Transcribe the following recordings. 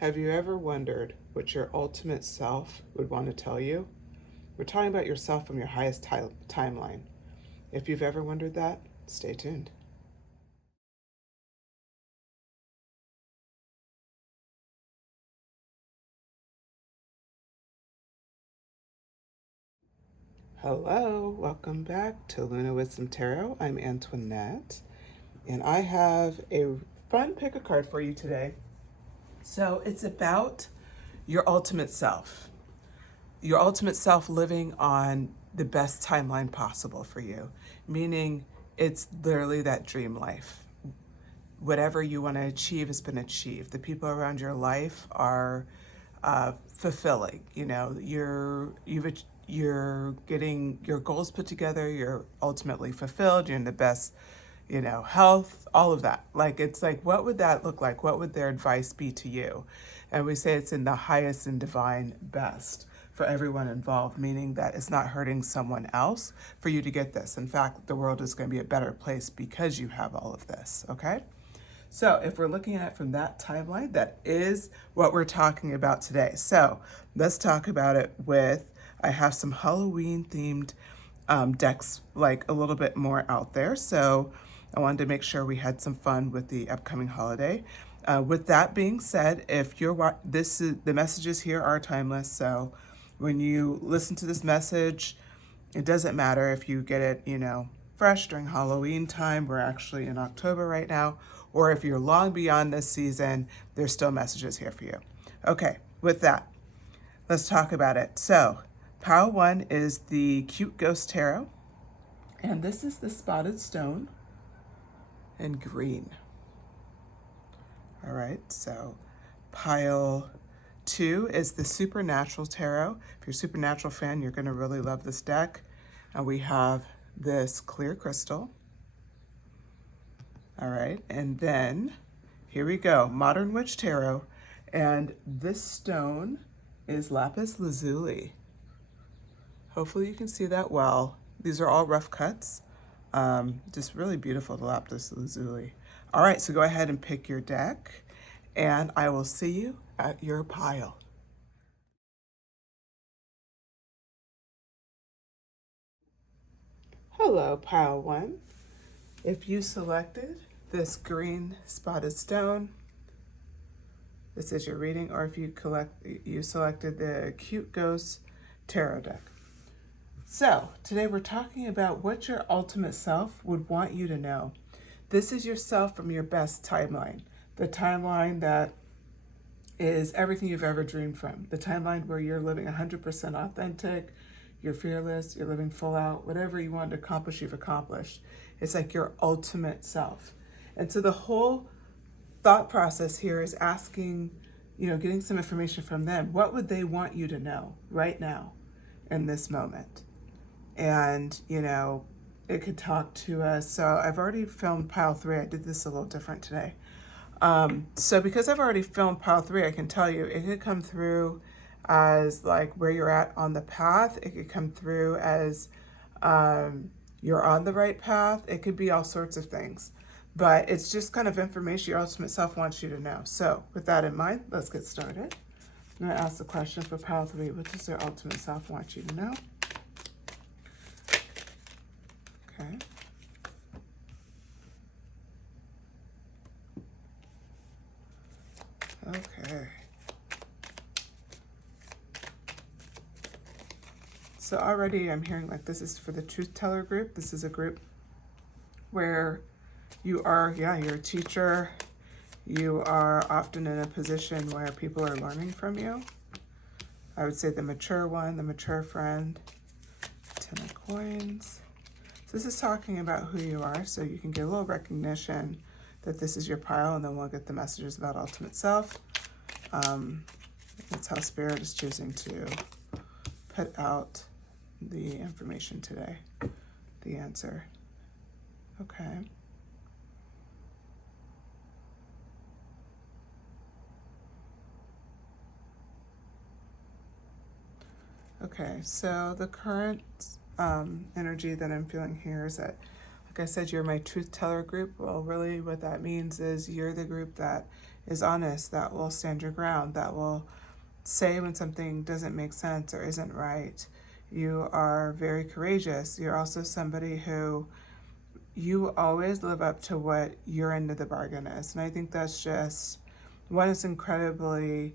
Have you ever wondered what your ultimate self would want to tell you? We're talking about yourself from your highest timeline. If you've ever wondered that, stay tuned. Hello, welcome back to Luna Wisdom Tarot. I'm Antoinette, and I have a fun pick a card for you today. So it's about your ultimate self. Your ultimate self living on the best timeline possible for you, meaning it's literally that dream life. Whatever you want to achieve has been achieved. The people around your life are fulfilling. You're getting your goals put together. You're ultimately fulfilled. You're in the best, health. All of that. Like it's like, what would that look like? What would their advice be to you? And we say it's in the highest and divine best for everyone involved, meaning that it's not hurting someone else for you to get this. In fact, the world is going to be a better place because you have all of this. Okay. So if we're looking at it from that timeline, that is what we're talking about today. So let's talk about it with, I have some Halloween themed decks, like a little bit more out there. So I wanted to make sure we had some fun with the upcoming holiday. With that being said, if you're the messages here are timeless. So when you listen to this message, it doesn't matter if you get it, fresh during Halloween time. We're actually in October right now. Or if you're long beyond this season, there's still messages here for you. Okay, with that, let's talk about it. So, pile one is the Cute Ghost Tarot. And this is the Spotted Stone in green. All right, so pile two is the Supernatural Tarot. If you're a Supernatural fan, you're going to really love this deck. And we have this clear crystal. All right, and then here we go, Modern Witch Tarot. And this stone is lapis lazuli. Hopefully you can see that well. These are all rough cuts. Just really beautiful, the lapis lazuli. All right, so go ahead and pick your deck, and I will see you at your pile. Hello, pile one. If you selected this green spotted stone, this is your reading, or if you selected the Cute Ghost Tarot deck. So today we're talking about what your ultimate self would want you to know. This is yourself from your best timeline, the timeline that is everything you've ever dreamed from, the timeline where you're living 100% authentic, you're fearless, you're living full out, whatever you want to accomplish, you've accomplished. It's like your ultimate self. And so the whole thought process here is asking, getting some information from them. What would they want you to know right now in this moment? And, it could talk to us. So I've already filmed pile three. I did this a little different today. So because I've already filmed pile three, I can tell you it could come through as like where you're at on the path. It could come through as you're on the right path. It could be all sorts of things. But it's just kind of information your ultimate self wants you to know. So with that in mind, let's get started. I'm going to ask the question for pile three. What does your ultimate self want you to know? Okay. Okay. So already I'm hearing like this is for the Truth Teller group. This is a group where you're a teacher. You are often in a position where people are learning from you. I would say the mature one, the mature friend. 10 of coins. So this is talking about who you are, so you can get a little recognition that this is your pile, and then we'll get the messages about ultimate self. That's how Spirit is choosing to put out the information today, the answer. Okay. Okay, so the current energy that I'm feeling here is that Like I said, you're my truth teller group. Well, really what that means is you're the group that is honest, that will stand your ground, that will say when something doesn't make sense or isn't right. You are very courageous. You're also somebody who you always live up to what your end of the bargain is. And I think that's just one is incredibly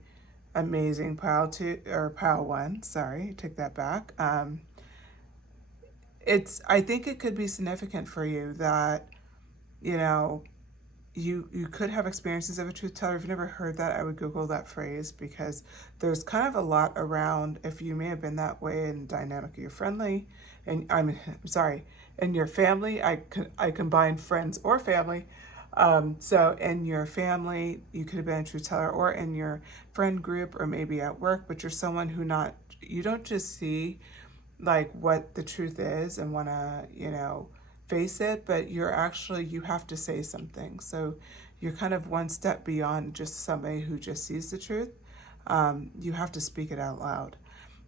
amazing. Pile one, sorry, take that back. I think it could be significant for you that, you know, you could have experiences of a truth teller. If you've never heard that, I would Google that phrase, because there's kind of a lot around if you may have been that way in dynamic of your friendly, and I'm sorry, in your family. I combine friends or family. So in your family, you could have been a truth teller, or in your friend group, or maybe at work, but you're someone who you don't just see like what the truth is and want to, face it, but you have to say something. So you're kind of one step beyond just somebody who just sees the truth. You have to speak it out loud.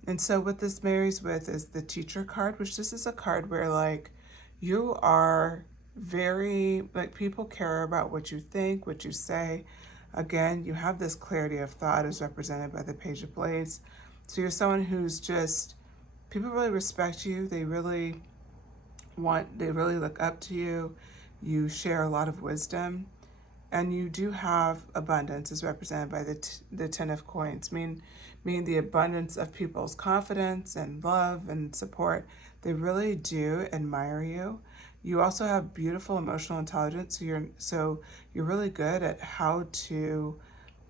And so what this marries with is the teacher card, which this is a card where like you are very, like, people care about what you think, what you say. Again, you have this clarity of thought as represented by the Page of Blades. So you're someone who's just, people really respect you. They really look up to you. You share a lot of wisdom, and you do have abundance as represented by the Ten of Coins, meaning the abundance of people's confidence and love and support. They really do admire you. You also have beautiful emotional intelligence, so you're really good at how to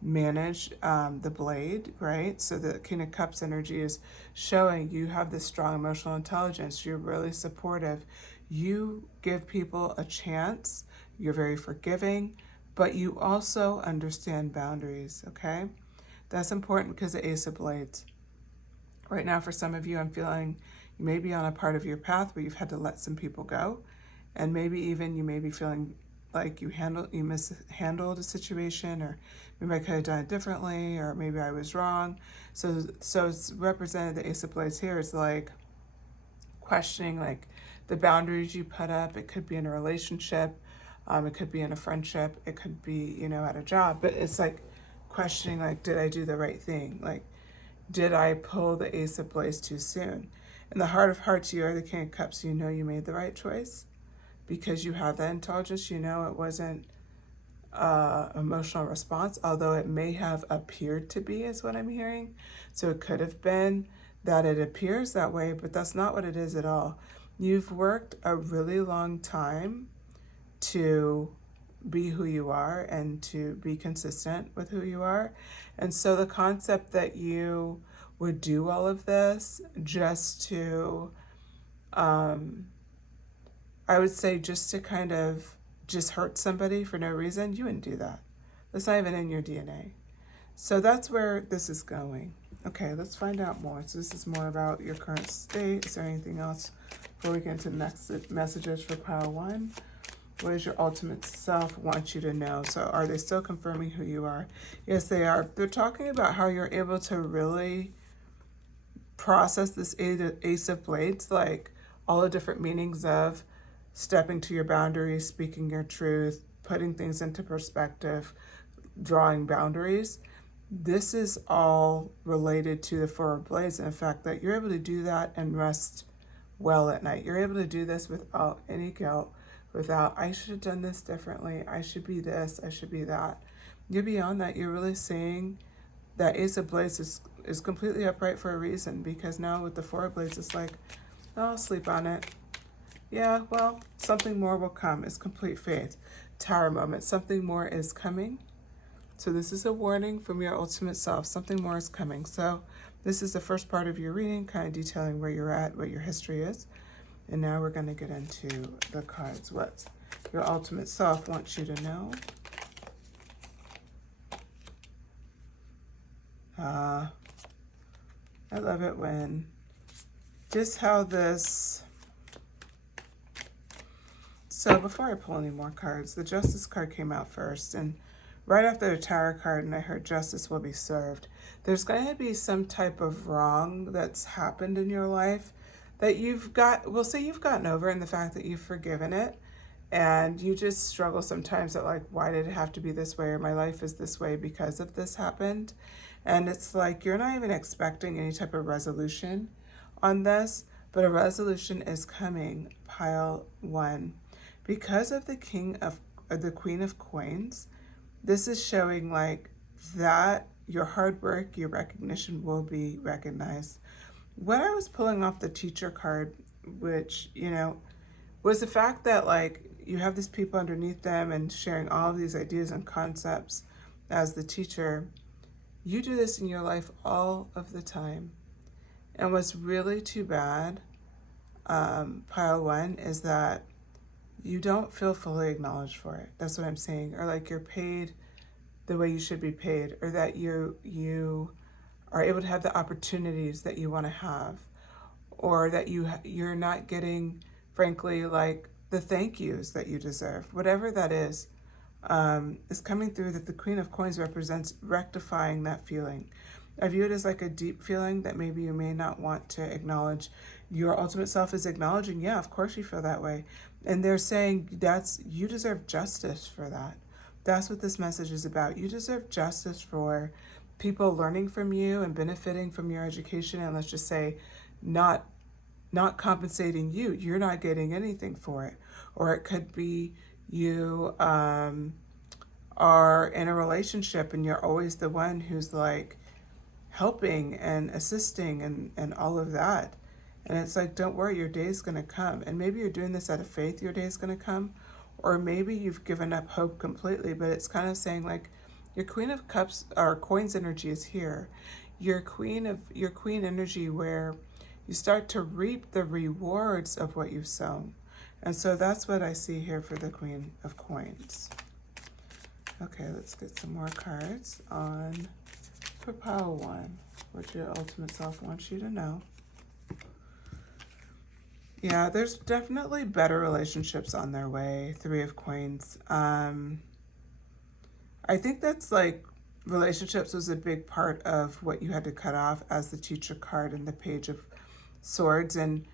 manage the blade, right? So the King of Cups energy is showing you have this strong emotional intelligence. You're really supportive. You give people a chance. You're very forgiving, but you also understand boundaries, okay? That's important because the Ace of Blades. Right now, for some of you, I'm feeling you may be on a part of your path where you've had to let some people go, and maybe even you may be feeling like you mishandled a situation, or maybe I could have done it differently, or maybe I was wrong. So it's represented, the Ace of Blades here is like questioning like the boundaries you put up. It could be in a relationship, it could be in a friendship, it could be, at a job, but it's like questioning like, did I do the right thing? Like, did I pull the Ace of Blades too soon? In the heart of hearts, you are the King of Cups. You know you made the right choice because you have that intelligence. You know it wasn't emotional response, although it may have appeared to be, is what I'm hearing. So it could have been that it appears that way, but that's not what it is at all. You've worked a really long time to be who you are and to be consistent with who you are. And so the concept that you would do all of this just to, I would say just to kind of just hurt somebody for no reason, you wouldn't do that. That's not even in your DNA. So that's where this is going. Okay, let's find out more. So this is more about your current state. Is there anything else before we get into next messages for pile one? What does your ultimate self want you to know? So are they still confirming who you are? Yes, they are. They're talking about how you're able to really process this Ace of Blades, like all the different meanings of stepping to your boundaries, speaking your truth, putting things into perspective, drawing boundaries. This is all related to the Four of Blades and the fact that you're able to do that and rest well at night. You're able to do this without any guilt, without, I should have done this differently, I should be this, I should be that. You're beyond that. You're really seeing that Ace of Blades is completely upright for a reason, because now with the Four of Blades, it's like, oh, I'll sleep on it. Yeah, well, something more will come. It's complete faith. Tower moment. Something more is coming. So this is a warning from your ultimate self. Something more is coming. So this is the first part of your reading, kind of detailing where you're at, what your history is. And now we're going to get into the cards. What your ultimate self wants you to know. I love it when just how this... So before I pull any more cards, the Justice card came out first, and right after the Tower card, and I heard justice will be served. There's going to be some type of wrong that's happened in your life that you've gotten over, and the fact that you've forgiven it. and you just struggle sometimes at like, why did it have to be this way, or my life is this way because of this happened. And it's like you're not even expecting any type of resolution on this, but a resolution is coming, pile one. Because of the the Queen of Coins, this is showing like that your hard work, your recognition will be recognized. What I was pulling off the teacher card, which, was the fact that like you have these people underneath them and sharing all of these ideas and concepts as the teacher. You do this in your life all of the time. And what's really too bad, pile one, is that you don't feel fully acknowledged for it. That's what I'm saying. Or like you're paid the way you should be paid, or that you are able to have the opportunities that you want to have, or that you're not getting, frankly, like the thank yous that you deserve. Whatever that is coming through, that the Queen of Coins represents rectifying that feeling. I view it as like a deep feeling that maybe you may not want to acknowledge. Your ultimate self is acknowledging, yeah, of course you feel that way. And they're saying you deserve justice for that. That's what this message is about. You deserve justice for people learning from you and benefiting from your education, and let's just say not compensating you. You're not getting anything for it. Or it could be you are in a relationship and you're always the one who's like helping and assisting and all of that. And it's like, don't worry, your day's going to come. And maybe you're doing this out of faith, your day's going to come. Or maybe you've given up hope completely, but it's kind of saying like your Queen of Cups or Coins energy is here. Your Queen energy, where you start to reap the rewards of what you've sown. And so that's what I see here for the Queen of Coins. Okay, let's get some more cards on for pile one, what your ultimate self wants you to know. Yeah, there's definitely better relationships on their way. Three of Coins. I think that's like relationships was a big part of what you had to cut off as the teacher card in the Page of Swords, and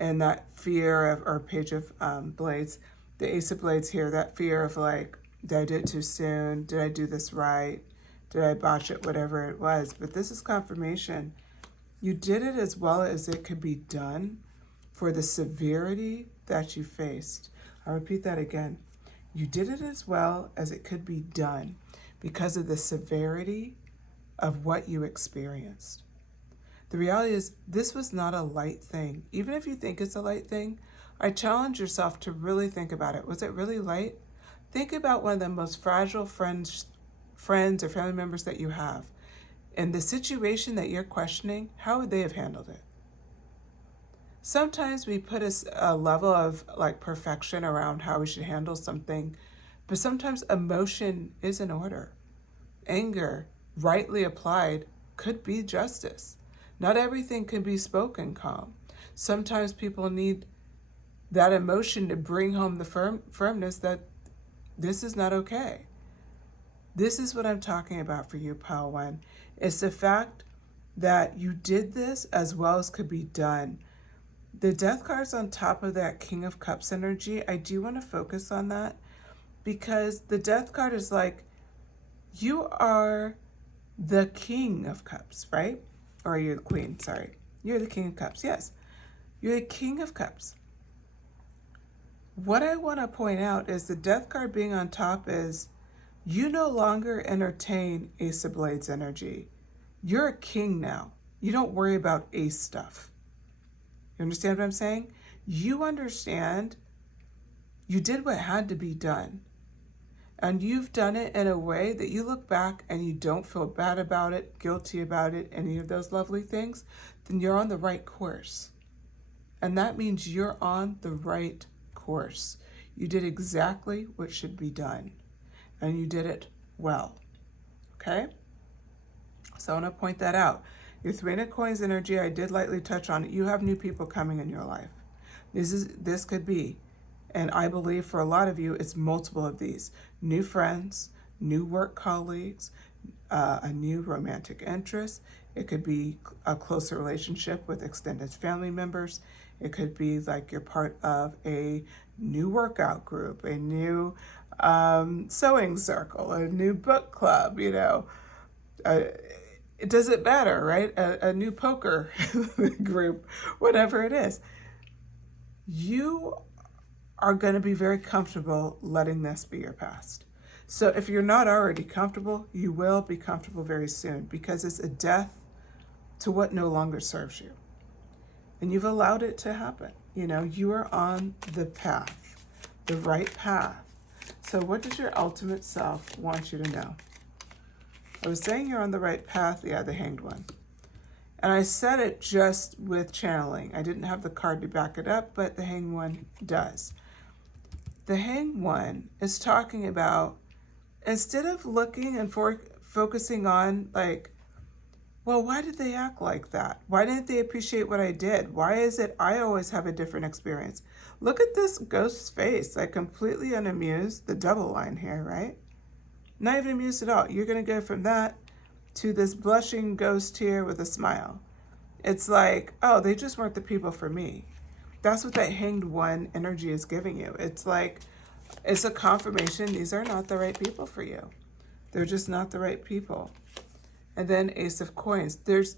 that fear of, or Page of Blades, the Ace of Blades here, that fear of like, did I do it too soon? Did I do this right? Did I botch it? Whatever it was. But this is confirmation. You did it as well as it could be done for the severity that you faced. I'll repeat that again. You did it as well as it could be done because of the severity of what you experienced. The reality is, this was not a light thing. Even if you think it's a light thing, I challenge yourself to really think about it. Was it really light? Think about one of the most fragile friends or family members that you have. In the situation that you're questioning, how would they have handled it? Sometimes we put a level of like perfection around how we should handle something, but sometimes emotion is in order. Anger, rightly applied, could be justice. Not everything can be spoken calm. Sometimes people need that emotion to bring home the firmness that this is not okay. This is what I'm talking about for you, pile one. It's the fact that you did this as well as could be done. The Death card's on top of that King of Cups energy. I do want to focus on that because the Death card is like, you are the King of Cups, right? Or you're the Queen, sorry. You're the King of Cups, yes. You're the King of Cups. What I want to point out is the Death card being on top is you no longer entertain Ace of Blades energy. You're a king now. You don't worry about ace stuff. You understand what I'm saying? You understand you did what had to be done. And you've done it in a way that you look back and you don't feel bad about it, guilty about it, any of those lovely things, then you're on the right course. And that means you're on the right course. You did exactly what should be done. And you did it well. Okay? So I want to point that out. Your Three of Coins energy, I did lightly touch on it. You have new people coming in your life. This could be, and I believe for a lot of you, it's multiple of these. New friends, new work colleagues, a new romantic interest. It could be a closer relationship with extended family members. It could be like you're part of a new workout group, a new sewing circle, a new book club, it doesn't matter, right? A new poker group, whatever it is. You are going to be very comfortable letting this be your past. So if you're not already comfortable, you will be comfortable very soon, because it's a death to what no longer serves you. And you've allowed it to happen. You are on the path, the right path. So what does your ultimate self want you to know? I was saying you're on the right path. Yeah, the Hanged One. And I said it just with channeling. I didn't have the card to back it up, but the Hanged One does. The Hanged One is talking about, instead of looking and focusing on like, well, why did they act like that? Why didn't they appreciate what I did? Why is it I always have a different experience? Look at this ghost's face, like completely unamused. The double line here, right? Not even amused at all. You're going to go from that to this blushing ghost here with a smile. It's like, oh, they just weren't the people for me. That's what that Hanged One energy is giving you. It's like, it's a confirmation these are not the right people for you. They're just not the right people. And then Ace of Coins. There's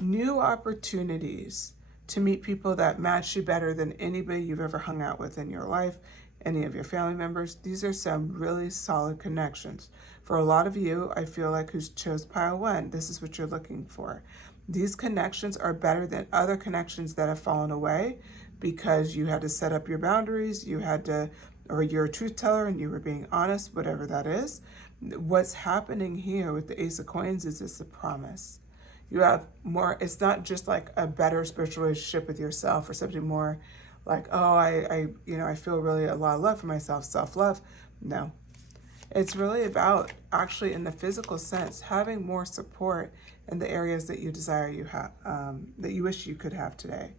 new opportunities to meet people that match you better than anybody you've ever hung out with in your life, any of your family members. These are some really solid connections. For a lot of you, I feel like who's chose pile one, this is what you're looking for. These connections are better than other connections that have fallen away because you had to set up your boundaries, or you're a truth teller and you were being honest, whatever that is. What's happening here with the Ace of Coins is it's a promise. You have more, it's not just like a better spiritual relationship with yourself or something more like, oh, I feel really a lot of love for myself, self-love. No, it's really about actually in the physical sense, having more support in the areas that you desire you have, that you wish you could have today.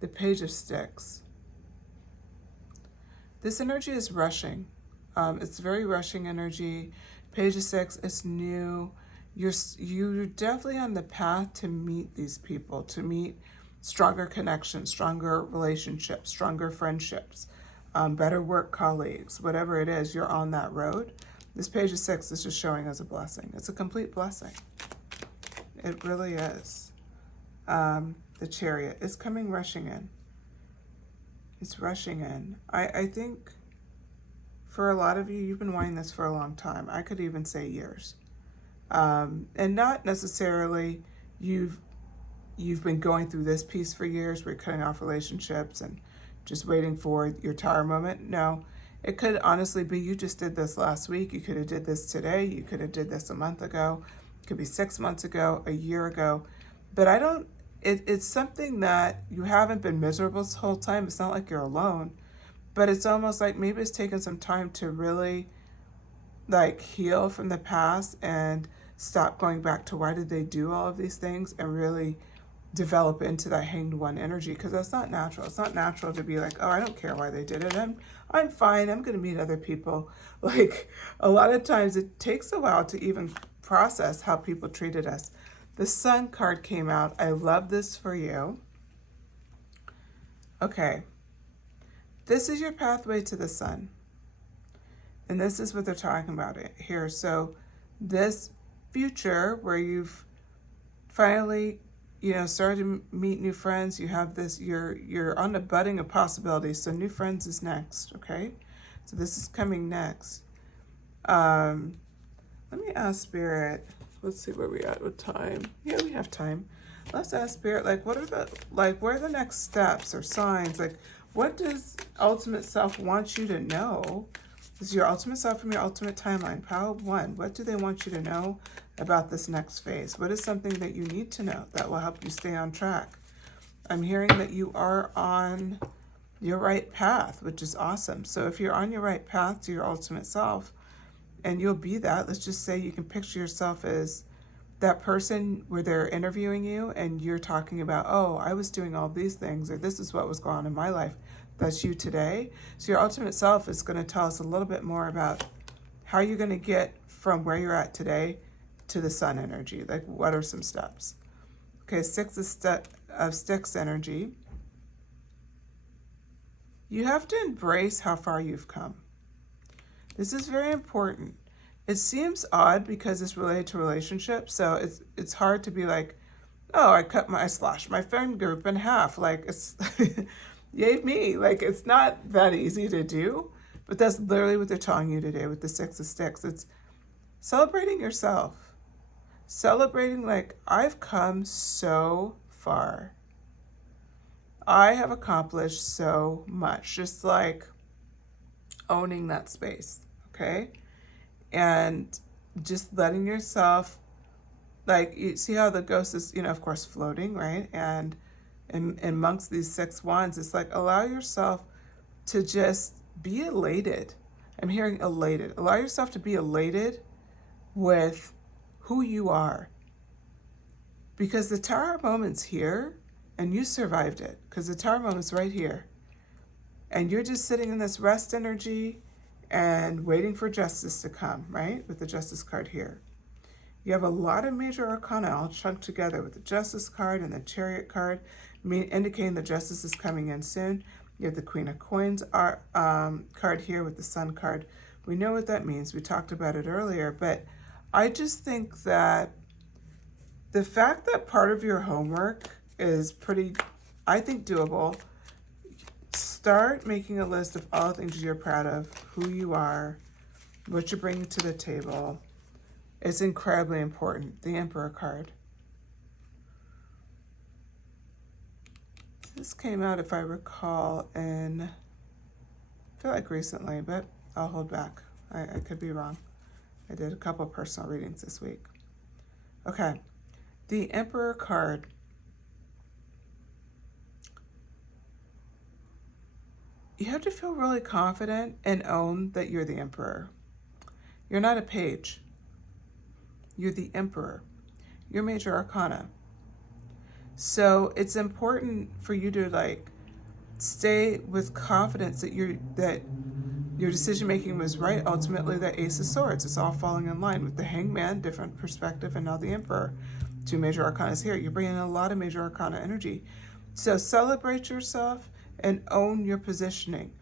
The Page of Sticks. This energy is rushing. It's very rushing energy. Page of Sticks is new. You're definitely on the path to meet these people, to meet stronger connections, stronger relationships, stronger friendships, better work colleagues, whatever it is, you're on that road. This Page of Sticks is just showing as a blessing. It's a complete blessing. It really is. The Chariot is coming rushing in. It's rushing in. I think for a lot of you, you've been wanting this for a long time. I could even say years. And not necessarily you've been going through this piece for years where you're cutting off relationships and just waiting for your tower moment. No, it could honestly be you just did this last week. You could have did this today. You could have did this a month ago. It could be 6 months ago, a year ago. But it's something that you haven't been miserable this whole time. It's not like you're alone, but it's almost like maybe it's taken some time to really like heal from the past and stop going back to why did they do all of these things and really develop into that Hanged One energy, because that's not natural. It's not natural to be like, oh, I don't care why they did it. I'm fine. I'm going to meet other people. Like a lot of times it takes a while to even process how people treated us. The Sun card came out. I love this for you. Okay. This is your pathway to the sun. And this is what they're talking about it here. So this future where you've finally, started to meet new friends, you have this, you're on the budding of possibilities. So new friends is next, okay? So this is coming next. Let me ask Spirit. Let's see where we at with time. Yeah, we have time. Let's ask Spirit, what are the next steps or signs? Like, what does Ultimate Self want you to know? This is your Ultimate Self from your Ultimate Timeline. Pile 1. What do they want you to know about this next phase? What is something that you need to know that will help you stay on track? I'm hearing that you are on your right path, which is awesome. So if you're on your right path to your Ultimate Self, and you'll be that, let's just say you can picture yourself as that person where they're interviewing you and you're talking about, oh, I was doing all these things, or this is what was going on in my life. That's you today. So your Ultimate Self is going to tell us a little bit more about how you're going to get from where you're at today to the sun energy. Like, what are some steps? Okay, 6 of Sticks energy. you have to embrace how far you've come. This is very important. It seems odd because it's related to relationships, so it's hard to be like, oh, I slashed my friend group in half. Like, it's, yay me. Like, it's not that easy to do, but that's literally what they're telling you to do with the Six of Sticks. It's celebrating yourself. Celebrating, like, I've come so far. I have accomplished so much. Just like owning that space, okay? And just letting yourself, like, you see how the ghost is, of course, floating, right? And amongst these 6 wands, it's like, allow yourself to just be elated. I'm hearing elated. Allow yourself to be elated with who you are. Because the Tower moment's here, and you survived it. Because the Tower moment's right here. And you're just sitting in this rest energy and waiting for justice to come, right? With the Justice card here. You have a lot of major arcana all chunked together with the Justice card and the Chariot card, indicating the justice is coming in soon. You have the Queen of Coins card here with the Sun card. We know what that means. We talked about it earlier, but I just think that the fact that part of your homework is pretty, I think, doable. Start making a list of all the things you're proud of, who you are, what you're bringing to the table. It's incredibly important. The Emperor card. This came out, if I recall, I feel like recently, but I'll hold back. I could be wrong. I did a couple of personal readings this week. Okay. The Emperor card. You have to feel really confident and own that you're the Emperor. You're not a page. You're the Emperor. You're major arcana. So it's important for you to stay with confidence that your decision making was right. Ultimately, the Ace of Swords, it's all falling in line with the Hangman, different perspective, and now the Emperor. 2 major arcana here. You're bringing in a lot of major arcana energy. So celebrate yourself and own your positioning.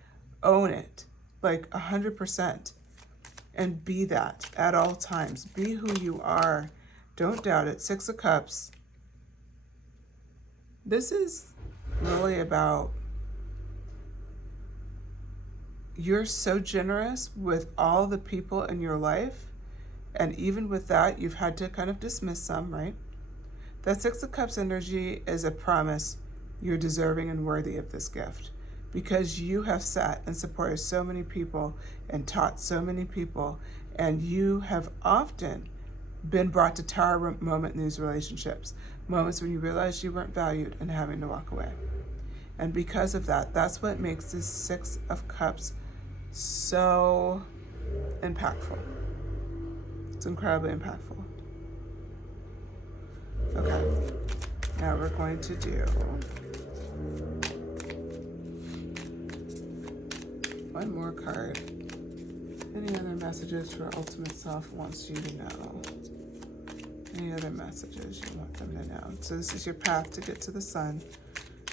Own it, 100%. And be that at all times. Be who you are. Don't doubt it. 6 of Cups. This is really about, you're so generous with all the people in your life. And even with that, you've had to kind of dismiss some, right? That 6 of Cups energy is a promise you're deserving and worthy of this gift. Because you have sat and supported so many people and taught so many people, and you have often been brought to Tower moment in these relationships, moments when you realized you weren't valued and having to walk away. And because of that, that's what makes this 6 of Cups so impactful. It's incredibly impactful. Okay, now we're going to do one more card. Any other messages your ultimate self wants you to know? Any other messages you want them to know? So this is your path to get to the sun.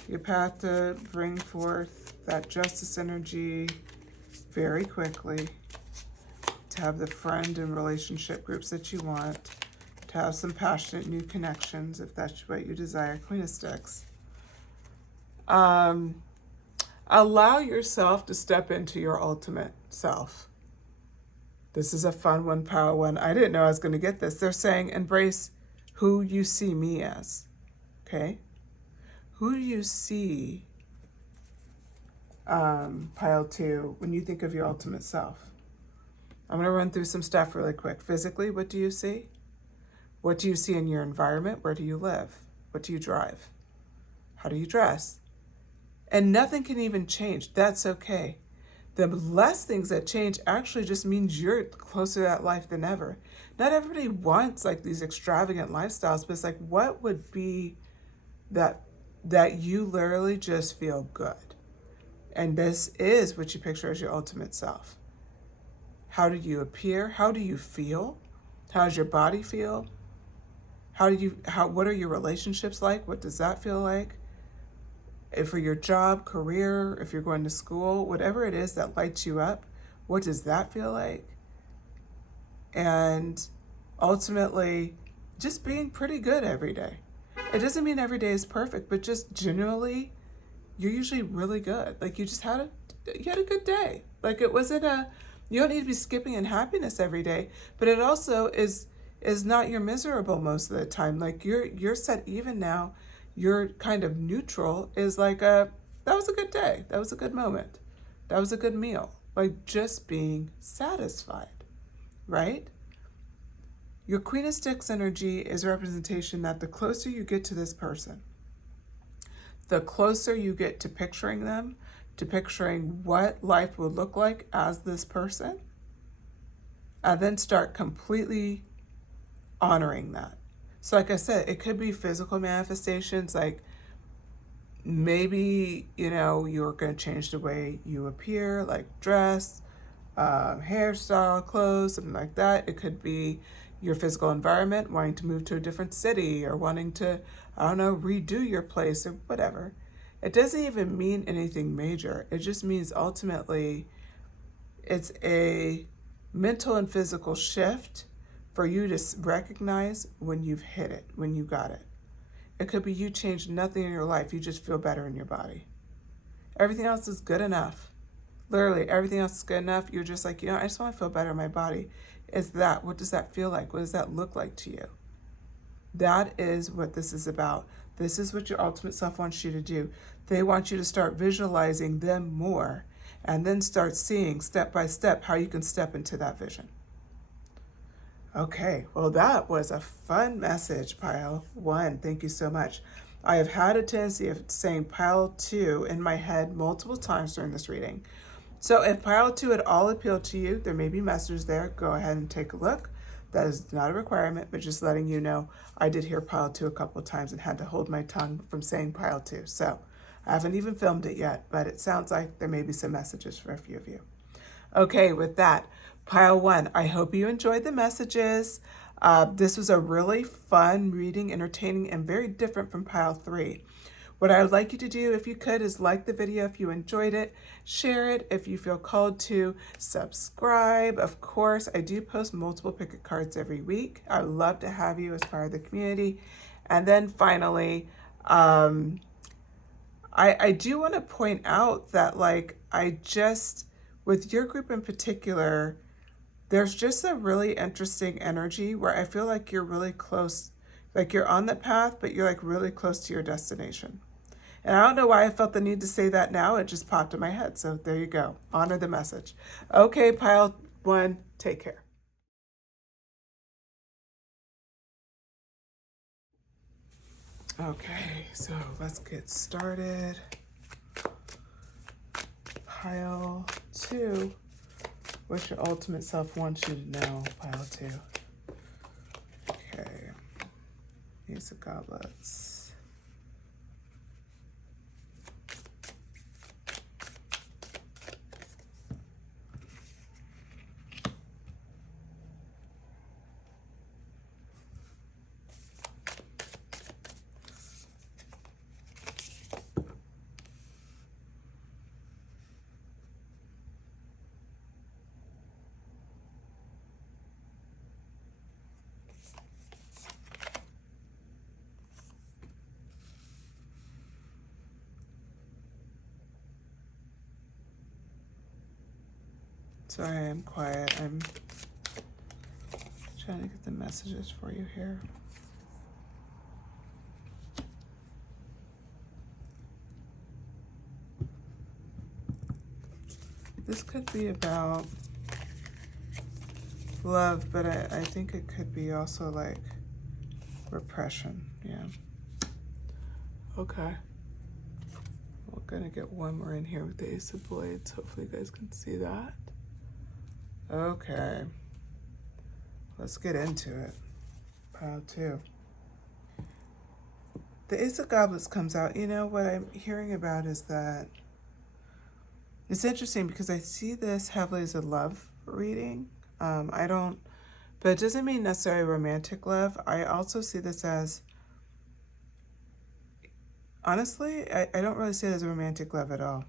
Your path to bring forth that justice energy very quickly. To have the friend and relationship groups that you want. To have some passionate new connections if that's what you desire. Queen of Sticks. Allow yourself to step into your ultimate self. This is a fun one, power one. I didn't know I was going to get this. They're saying embrace who you see me as. Okay? Who do you see, pile 2, when you think of your ultimate self? I'm going to run through some stuff really quick. Physically, what do you see? What do you see in your environment? Where do you live? What do you drive? How do you dress? And nothing can even change. That's okay. The less things that change actually just means you're closer to that life than ever. Not everybody wants these extravagant lifestyles, but it's what would be that you literally just feel good. And this is what you picture as your ultimate self. How do you appear? How do you feel? How does your body feel? What are your relationships like? What does that feel like? If for your job, career, if you're going to school, whatever it is that lights you up, what does that feel like? And ultimately, just being pretty good every day. It doesn't mean every day is perfect, but just generally, you're usually really good. Like you had a good day. Like it wasn't you don't need to be skipping in happiness every day, but it also is not you're miserable most of the time. Like you're set even now. You're kind of neutral is like that was a good day. That was a good moment. That was a good meal. Like just being satisfied, right? Your Queen of Sticks energy is a representation that the closer you get to this person, the closer you get to picturing them, to picturing what life would look like as this person, and then start completely honoring that. So, like I said, it could be physical manifestations, like maybe, you're going to change the way you appear, like dress, hairstyle, clothes, something like that. It could be your physical environment, wanting to move to a different city or wanting to, I don't know, redo your place or whatever. It doesn't even mean anything major. It just means ultimately it's a mental and physical shift for you to recognize when you've hit it, when you got it. It could be you changed nothing in your life. You just feel better in your body. Everything else is good enough. Literally, everything else is good enough. You're just like, I just want to feel better in my body. Is that, what does that feel like? What does that look like to you? That is what this is about. This is what your ultimate self wants you to do. They want you to start visualizing them more and then start seeing step by step how you can step into that vision. Okay, well, that was a fun message, Pile 1. Thank you so much. I have had a tendency of saying Pile 2 in my head multiple times during this reading. So if Pile 2 at all appealed to you, there may be messages there. Go ahead and take a look. That is not a requirement, but just letting you know I did hear Pile 2 a couple of times and had to hold my tongue from saying Pile 2. So I haven't even filmed it yet, but it sounds like there may be some messages for a few of you. Okay, with that, Pile 1, I hope you enjoyed the messages. This was a really fun reading, entertaining, and very different from Pile 3. What I would like you to do, if you could, is like the video if you enjoyed it, share it if you feel called to, subscribe. Of course, I do post multiple picket cards every week. I would love to have you as part of the community. And then finally, I do want to point out that, with your group in particular, there's just a really interesting energy where I feel like you're really close, like you're on the path, but you're like really close to your destination. And I don't know why I felt the need to say that now. It just popped in my head. So there you go. Honor the message. Okay, Pile 1, take care. Okay, so let's get started. Pile 2. What your ultimate self wants you to know, Pile 2. Okay. Ace of Goblets. Sorry, I'm quiet. I'm trying to get the messages for you here. This could be about love, but I think it could be also like repression. Yeah. Okay. We're gonna get one more in here with the Ace of Blades. Hopefully you guys can see that. Okay. Let's get into it. Pile 2. The Ace of Goblets comes out. What I'm hearing about is that it's interesting because I see this heavily as a love reading. But it doesn't mean necessarily romantic love. I also see this as honestly, I don't really see it as a romantic love at all.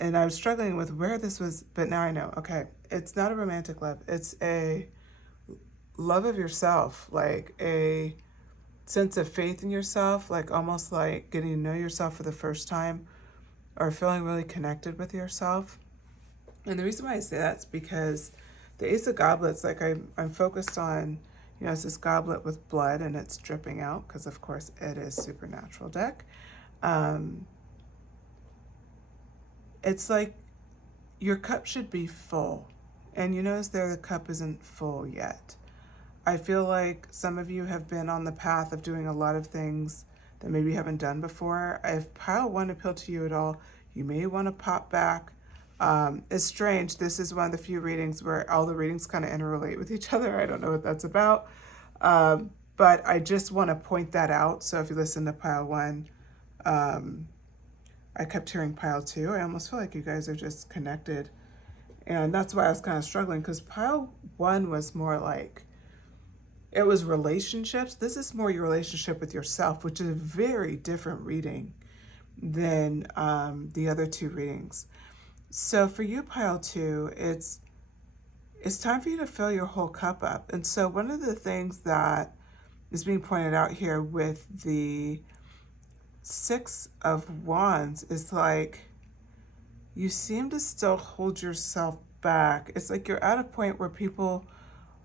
And I was struggling with where this was, but now I know. Okay, it's not a romantic love. It's a love of yourself, like a sense of faith in yourself, like almost like getting to know yourself for the first time or feeling really connected with yourself. And the reason why I say that's because the Ace of Goblets, like I'm focused on, it's this goblet with blood and it's dripping out because, of course, it is supernatural deck. Um, it's like your cup should be full. And you notice there the cup isn't full yet. I feel like some of you have been on the path of doing a lot of things that maybe you haven't done before. If pile one appealed to you at all, you may want to pop back. It's strange. This is one of the few readings where all the readings kind of interrelate with each other. I don't know what that's about. But I just want to point that out. So if you listen to pile one, I kept hearing pile two. I almost feel like you guys are just connected. And that's why I was kind of struggling because pile one was more like, it was relationships. This is more your relationship with yourself, which is a very different reading than the other two readings. So for you, pile two, it's time for you to fill your whole cup up. And so one of the things that is being pointed out here with the Six of Wands is like you seem to still hold yourself back. It's like you're at a point where people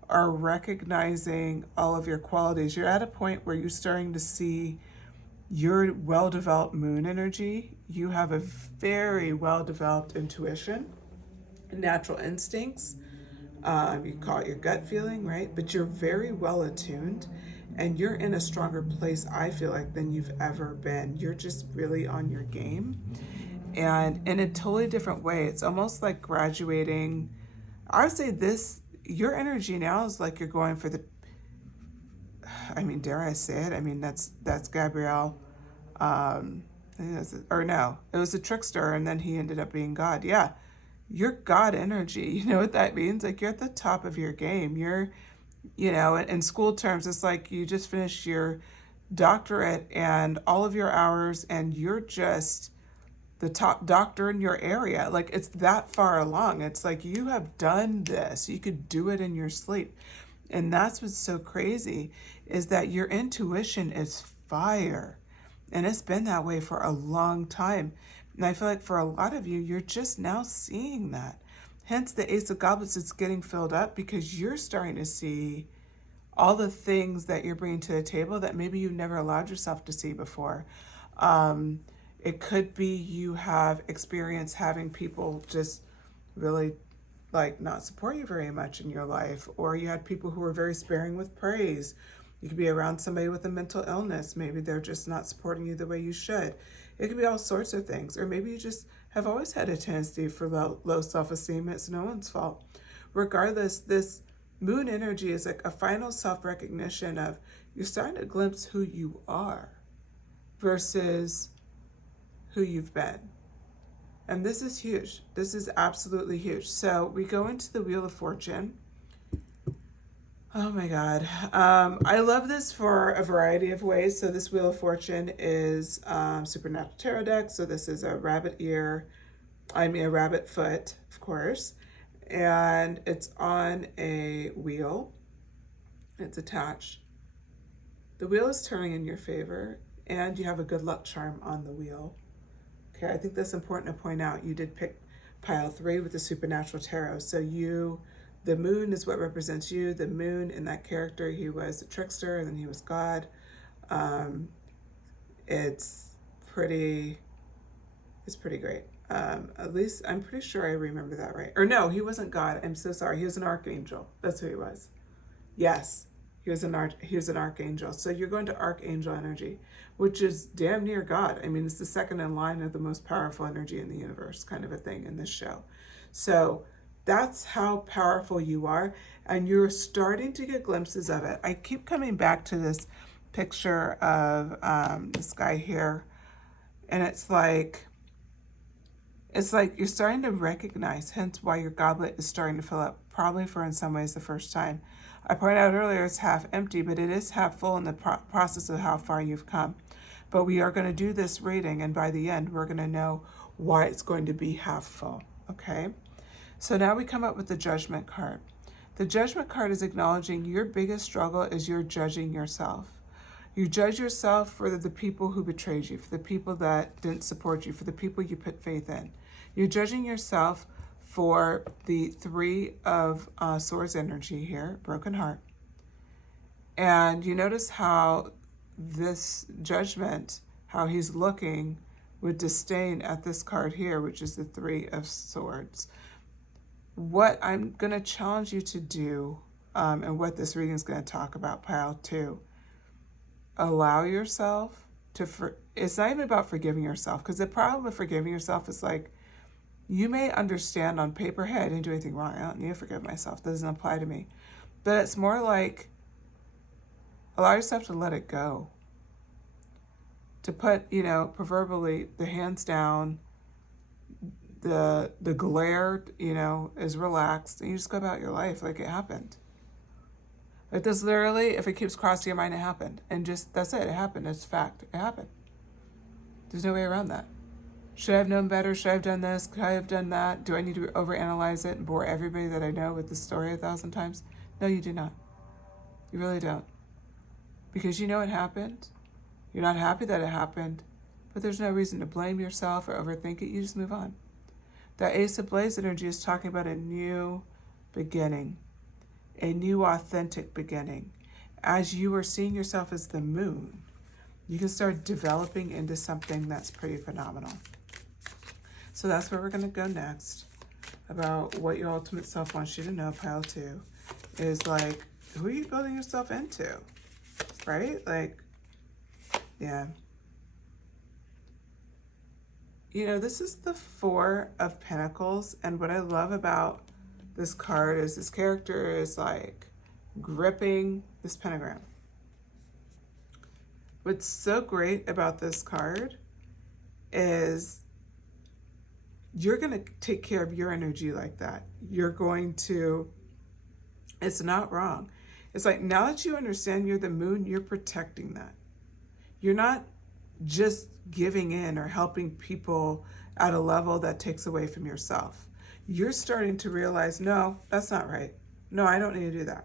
are recognizing all of your qualities. You're at a point where you're starting to see your well-developed moon energy. You have a very well-developed intuition, natural instincts. You call it your gut feeling, right? But you're very well attuned and you're in a stronger place, I feel like, than you've ever been. You're just really on your game. And in a totally different way, it's almost like graduating. I would say this, your energy now is like you're going for the, dare I say it? That's Gabrielle. I think that's it. Or no, it was a trickster and then he ended up being God. Yeah, you're God energy. You know what that means? Like you're at the top of your game. You're, in school terms, it's like you just finished your doctorate and all of your hours and you're just the top doctor in your area. Like it's that far along. It's like you have done this. You could do it in your sleep. And that's what's so crazy is that your intuition is fire. And it's been that way for a long time. And I feel like for a lot of you, you're just now seeing that. Hence the Ace of Goblets is getting filled up because you're starting to see all the things that you're bringing to the table that maybe you never allowed yourself to see before. It could be you have experience having people just really like not support you very much in your life, or you had people who were very sparing with praise. You could be around somebody with a mental illness. Maybe they're just not supporting you the way you should. It could be all sorts of things. Or maybe you just have always had a tendency for low self-esteem. It's no one's fault. Regardless, this moon energy is like a final self-recognition of you're starting to glimpse who you are versus who you've been. And this is huge. This is absolutely huge. So we go into the Wheel of Fortune. Oh my God. I love this for a variety of ways. So this Wheel of Fortune is Supernatural Tarot deck. So this is a rabbit foot, of course. And it's on a wheel. It's attached. The wheel is turning in your favor and you have a good luck charm on the wheel. Okay, I think that's important to point out. You did pick pile 3 with the Supernatural Tarot. So the moon is what represents you. The moon in that character, he was a trickster and then he was God. It's pretty great. At least I'm pretty sure I remember that right. Or no, he wasn't God. I'm so sorry. He was an archangel. That's who he was. Yes, he was an archangel. So you're going to archangel energy, which is damn near God. It's the second in line of the most powerful energy in the universe, kind of a thing in this show. So that's how powerful you are, and you're starting to get glimpses of it. I keep coming back to this picture of this guy here, and it's like you're starting to recognize, hence why your goblet is starting to fill up, probably for in some ways the first time. I pointed out earlier it's half empty, but it is half full in the process of how far you've come. But we are going to do this reading, and by the end, we're going to know why it's going to be half full, okay? So now we come up with the Judgment card. The Judgment card is acknowledging your biggest struggle is you're judging yourself. You judge yourself for the people who betrayed you, for the people that didn't support you, for the people you put faith in. You're judging yourself for the Three of Swords energy here, broken heart. And you notice how this Judgment, how he's looking with disdain at this card here, which is the Three of Swords. What I'm going to challenge you to do, and what this reading is going to talk about, pile 2, allow yourself to, it's not even about forgiving yourself, because the problem with forgiving yourself is like, you may understand on paper, hey, I didn't do anything wrong, I don't need to forgive myself, doesn't apply to me. But it's more like, allow yourself to let it go. To put, proverbially, the hands down, the glare, is relaxed, and you just go about your life like it happened. Like this, literally, if it keeps crossing your mind, it happened. And just, that's it, it happened, it's fact, it happened. There's no way around that. Should I have known better? Should I have done this? Could I have done that? Do I need to overanalyze it and bore everybody that I know with the story 1,000 times? No, you do not. You really don't. Because you know it happened. You're not happy that it happened, but there's no reason to blame yourself or overthink it. You just move on. That Ace of Blades energy is talking about a new beginning, a new authentic beginning. As you are seeing yourself as the moon, you can start developing into something that's pretty phenomenal. So that's where we're going to go next, about what your ultimate self wants you to know, pile 2, is like, who are you building yourself into, right? Like, yeah. This is the Four of Pentacles, and what I love about this card is this character is like gripping this pentagram. What's so great about this card is you're going to take care of your energy like that. You're going to, it's not wrong. It's like, now that you understand you're the moon, you're protecting that. You're not just giving in or helping people at a level that takes away from yourself. You're starting to realize, no, that's not right. No, I don't need to do that.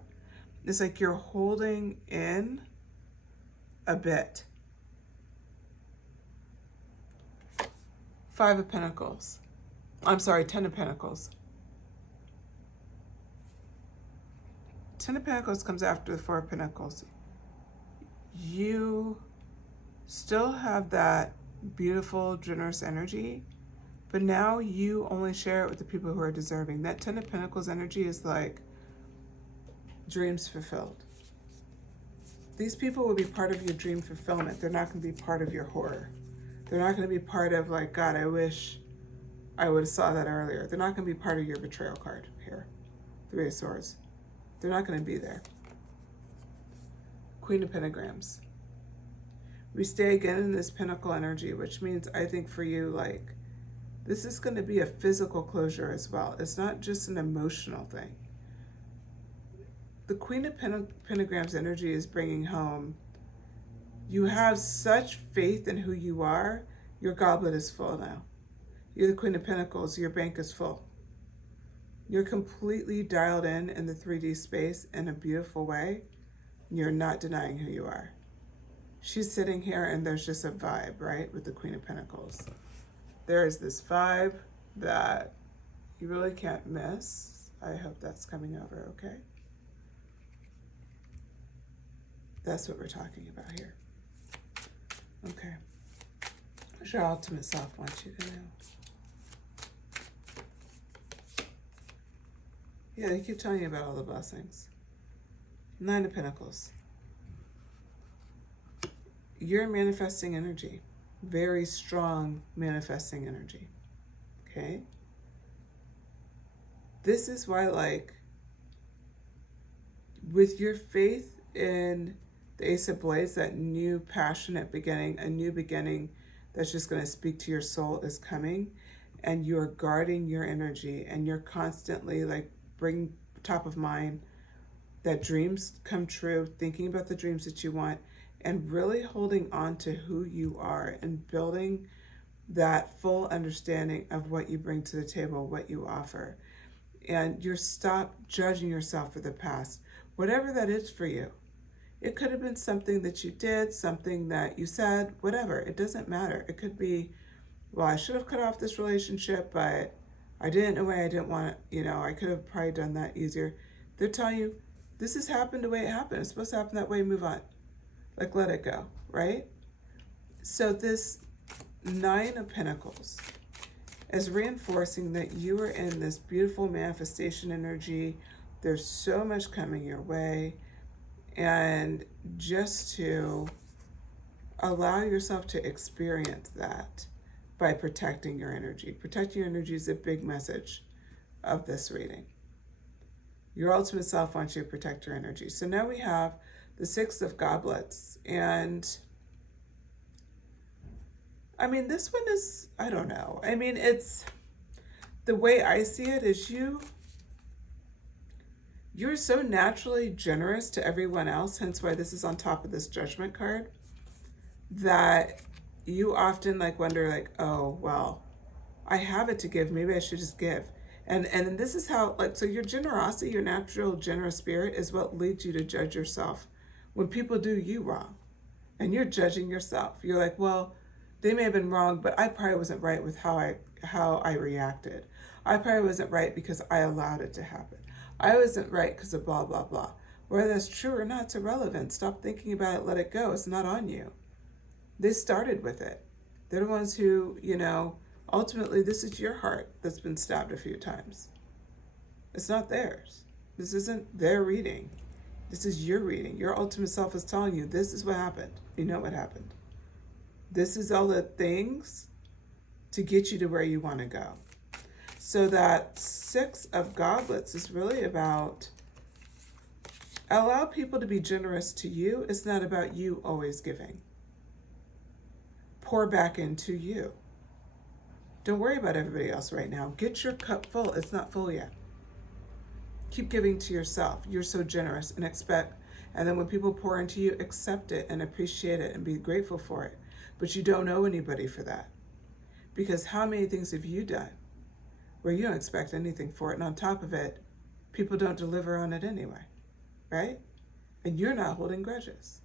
It's like you're holding in a bit. 5 of Pentacles. I'm sorry, 10 of Pentacles. 10 of Pentacles comes after the 4 of Pentacles. You still have that beautiful, generous energy, but now you only share it with the people who are deserving. That 10 of Pentacles energy is like dreams fulfilled. These people will be part of your dream fulfillment. They're not going to be part of your horror. They're not going to be part of like, God, I wish I would have saw that earlier. They're not going to be part of your betrayal card here. 3 of Swords. They're not going to be there. Queen of Pentagrams. We stay again in this Pentacle energy, which means I think for you, like, this is going to be a physical closure as well. It's not just an emotional thing. The Queen of Pentagrams energy is bringing home, you have such faith in who you are, your goblet is full now. You're the Queen of Pentacles, your bank is full. You're completely dialed in the 3D space in a beautiful way. You're not denying who you are. She's sitting here and there's just a vibe, right, with the Queen of Pentacles. There is this vibe that you really can't miss. I hope that's coming over, okay? That's what we're talking about here. Okay. What your ultimate self wants you to know? Yeah, they keep telling you about all the blessings. 9 of Pentacles. You're manifesting energy. Very strong manifesting energy. Okay? This is why, like, with your faith in the Ace of Blades, that new passionate beginning, a new beginning that's just going to speak to your soul is coming, and you're guarding your energy, and you're constantly, like, bring top of mind that dreams come true, thinking about the dreams that you want, and really holding on to who you are and building that full understanding of what you bring to the table, what you offer. And you're stop judging yourself for the past, whatever that is for you. It could have been something that you did, something that you said, whatever. It doesn't matter. It could be, well, I should have cut off this relationship, but I didn't in a way I didn't want it. I could have probably done that easier. They're telling you, this has happened the way it happened. It's supposed to happen that way, move on. Like, let it go, right? So this Nine of Pentacles is reinforcing that you are in this beautiful manifestation energy. There's so much coming your way. And just to allow yourself to experience that by protecting your energy. Protecting your energy is a big message of this reading. Your ultimate self wants you to protect your energy. So now we have the Six of Goblets. And I mean, this one is, I don't know. I mean, it's, the way I see it is you're so naturally generous to everyone else, hence why this is on top of this Judgment card, that you often like wonder like, oh, well, I have it to give. Maybe I should just give. And this is how, like, so your generosity, your natural generous spirit is what leads you to judge yourself when people do you wrong and you're judging yourself. You're like, well, they may have been wrong, but I probably wasn't right with how I reacted. I probably wasn't right because I allowed it to happen. I wasn't right because of blah, blah, blah. Whether that's true or not, it's irrelevant. Stop thinking about it. Let it go. It's not on you. They started with it. They're the ones who, ultimately this is your heart that's been stabbed a few times. It's not theirs. This isn't their reading. This is your reading. Your ultimate self is telling you this is what happened. You know what happened. This is all the things to get you to where you want to go. So that Six of Goblets is really about allow people to be generous to you. It's not about you always giving. Pour back into you. Don't worry about everybody else right now. Get your cup full. It's not full yet. Keep giving to yourself. You're so generous, and expect, and then when people pour into you, accept it and appreciate it and be grateful for it. But you don't owe anybody for that. Because how many things have you done where you don't expect anything for it, and on top of it, people don't deliver on it anyway, right? And you're not holding grudges.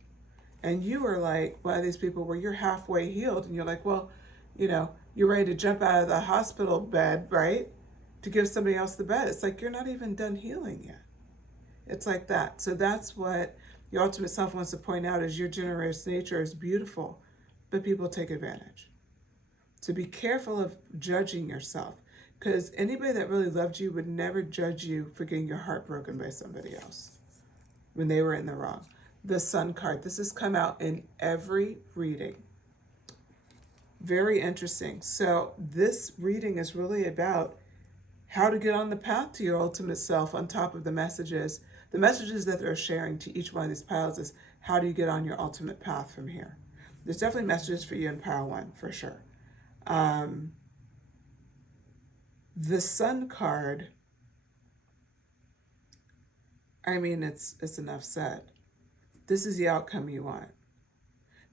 And you are like one of these people where you're halfway healed and you're like, well, you're ready to jump out of the hospital bed, right? To give somebody else the bed. It's like you're not even done healing yet. It's like that. So that's what your ultimate self wants to point out is your generous nature is beautiful, but people take advantage. So be careful of judging yourself, because anybody that really loved you would never judge you for getting your heart broken by somebody else when they were in the wrong. The Sun card. This has come out in every reading. Very interesting. So this reading is really about how to get on the path to your ultimate self on top of the messages. The messages that they're sharing to each one of these piles is how do you get on your ultimate path from here? There's definitely messages for you in pile one, for sure. The Sun card, I mean, it's enough said. This is the outcome you want.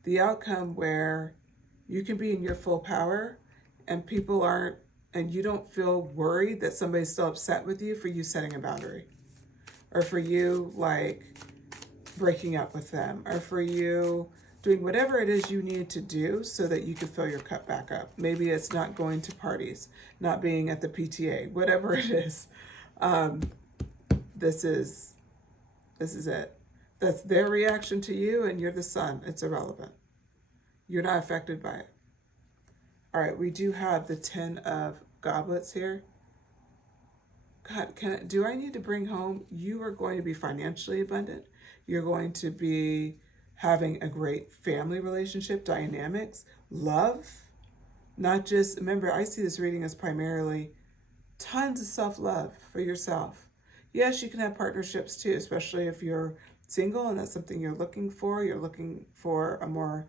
The outcome where you can be in your full power and people aren't, and you don't feel worried that somebody's still upset with you for you setting a boundary, or for you like breaking up with them, or for you doing whatever it is you need to do so that you can fill your cup back up. Maybe it's not going to parties, not being at the PTA, whatever it is. This is it. That's their reaction to you, and you're the Sun. It's irrelevant. You're not affected by it. All right, we do have the Ten of Goblets here. God, do I need to bring home? You are going to be financially abundant. You're going to be having a great family relationship, dynamics, love. Not just, remember, I see this reading as primarily tons of self-love for yourself. Yes, you can have partnerships too, especially if you're single and that's something you're looking for. You're looking for a more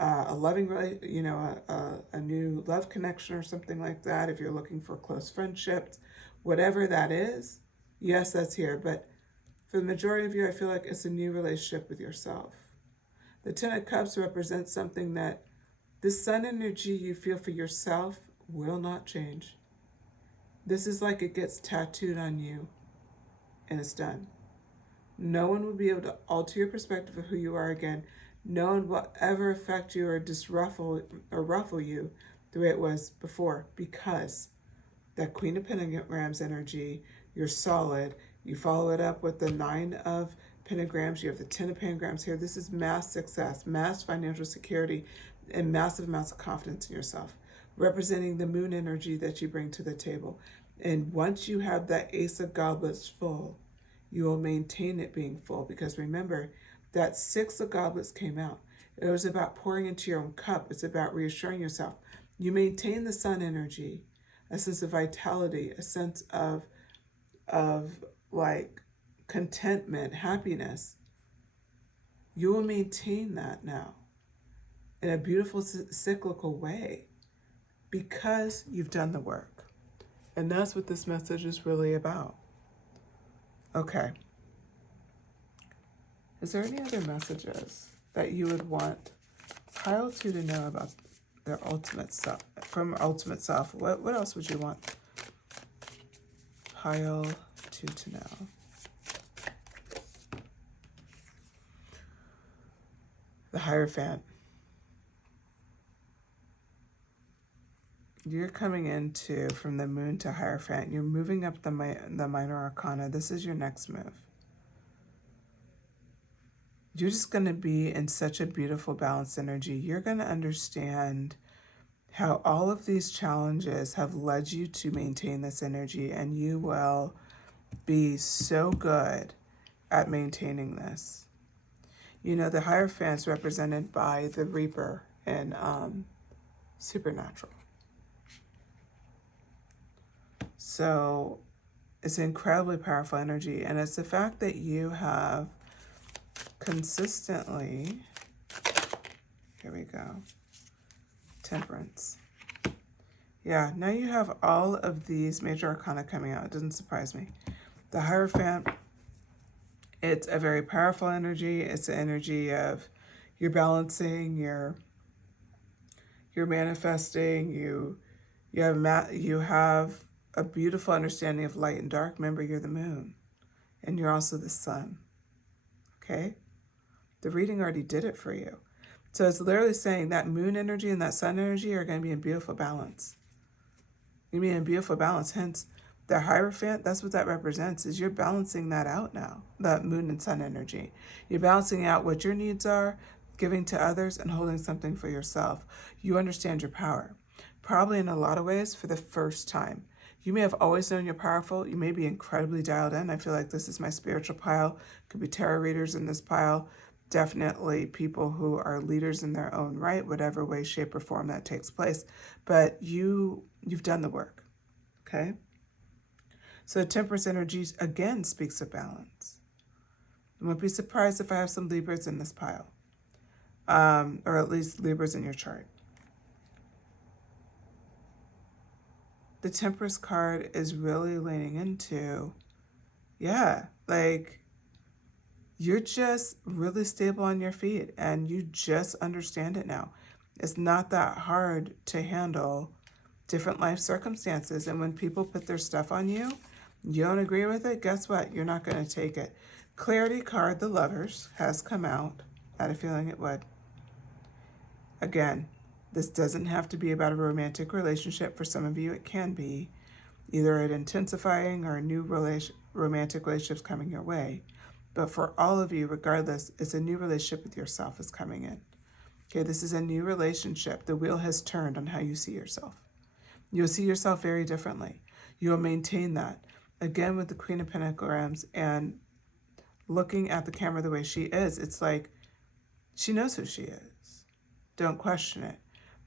a loving, a new love connection or something like that. If you're looking for close friendships, whatever that is, yes, that's here. But for the majority of you, I feel like it's a new relationship with yourself The Ten of Cups represents something that this sun energy you feel for yourself will not change. This is like it gets tattooed on you and it's done. No one will be able to alter your perspective of who you are again. No one will ever affect you or disruffle or ruffle you the way it was before, because that Queen of Pentagrams energy, you're solid. You follow it up with the 9 of Pentagrams. You have the 10 of Pentagrams here. This is mass success, mass financial security, and massive amounts of confidence in yourself, representing the moon energy that you bring to the table. And once you have that Ace of Goblets full, you will maintain it being full, because remember, that 6 of Goblets came out. It was about pouring into your own cup. It's about reassuring yourself. You maintain the sun energy, a sense of vitality, a sense of like contentment, happiness. You will maintain that now in a beautiful cyclical way because you've done the work. And that's what this message is really about. Okay. Is there any other messages that you would want pile 2 to know about their ultimate self, from ultimate self? What else would you want pile 2 to know? The Hierophant. You're coming into, from the moon to Hierophant, you're moving up the minor arcana. This is your next move. You're just going to be in such a beautiful balanced energy. You're going to understand how all of these challenges have led you to maintain this energy, and you will be so good at maintaining this. You know, the Hierophant's represented by the Reaper in Supernatural. So it's incredibly powerful energy, and it's the fact that you have consistently, here we go, Temperance. Yeah, now you have all of these major arcana coming out. It doesn't surprise me. The Hierophant, it's a very powerful energy. It's the energy of you're balancing, you're manifesting, you have a beautiful understanding of light and dark. Remember, you're the moon, and you're also the sun. Okay? The reading already did it for you. So it's literally saying that moon energy and that sun energy are going to be in beautiful balance. You're going to be in beautiful balance. Hence, the Hierophant, that's what that represents, is you're balancing that out now, that moon and sun energy. You're balancing out what your needs are, giving to others, and holding something for yourself. You understand your power, probably in a lot of ways for the first time. You may have always known you're powerful. You may be incredibly dialed in. I feel like this is my spiritual pile. Could be tarot readers in this pile. Definitely people who are leaders in their own right, whatever way, shape, or form that takes place. But you've done the work, okay? So Temperance energy, again, speaks of balance. I won't be surprised if I have some Libras in this pile, or at least Libras in your chart. The Temperance card is really leaning into, yeah, like you're just really stable on your feet and you just understand it now. It's not that hard to handle different life circumstances. And when people put their stuff on you, you don't agree with it, guess what? You're not going to take it. Clarity card, the Lovers, has come out. I had a feeling it would. Again, this doesn't have to be about a romantic relationship. For some of you, it can be either an intensifying or a new romantic relationships coming your way. But for all of you, regardless, it's a new relationship with yourself is coming in. Okay, this is a new relationship. The wheel has turned on how you see yourself. You'll see yourself very differently. You'll maintain that. Again, with the Queen of Pentagrams and looking at the camera the way she is, it's like she knows who she is. Don't question it.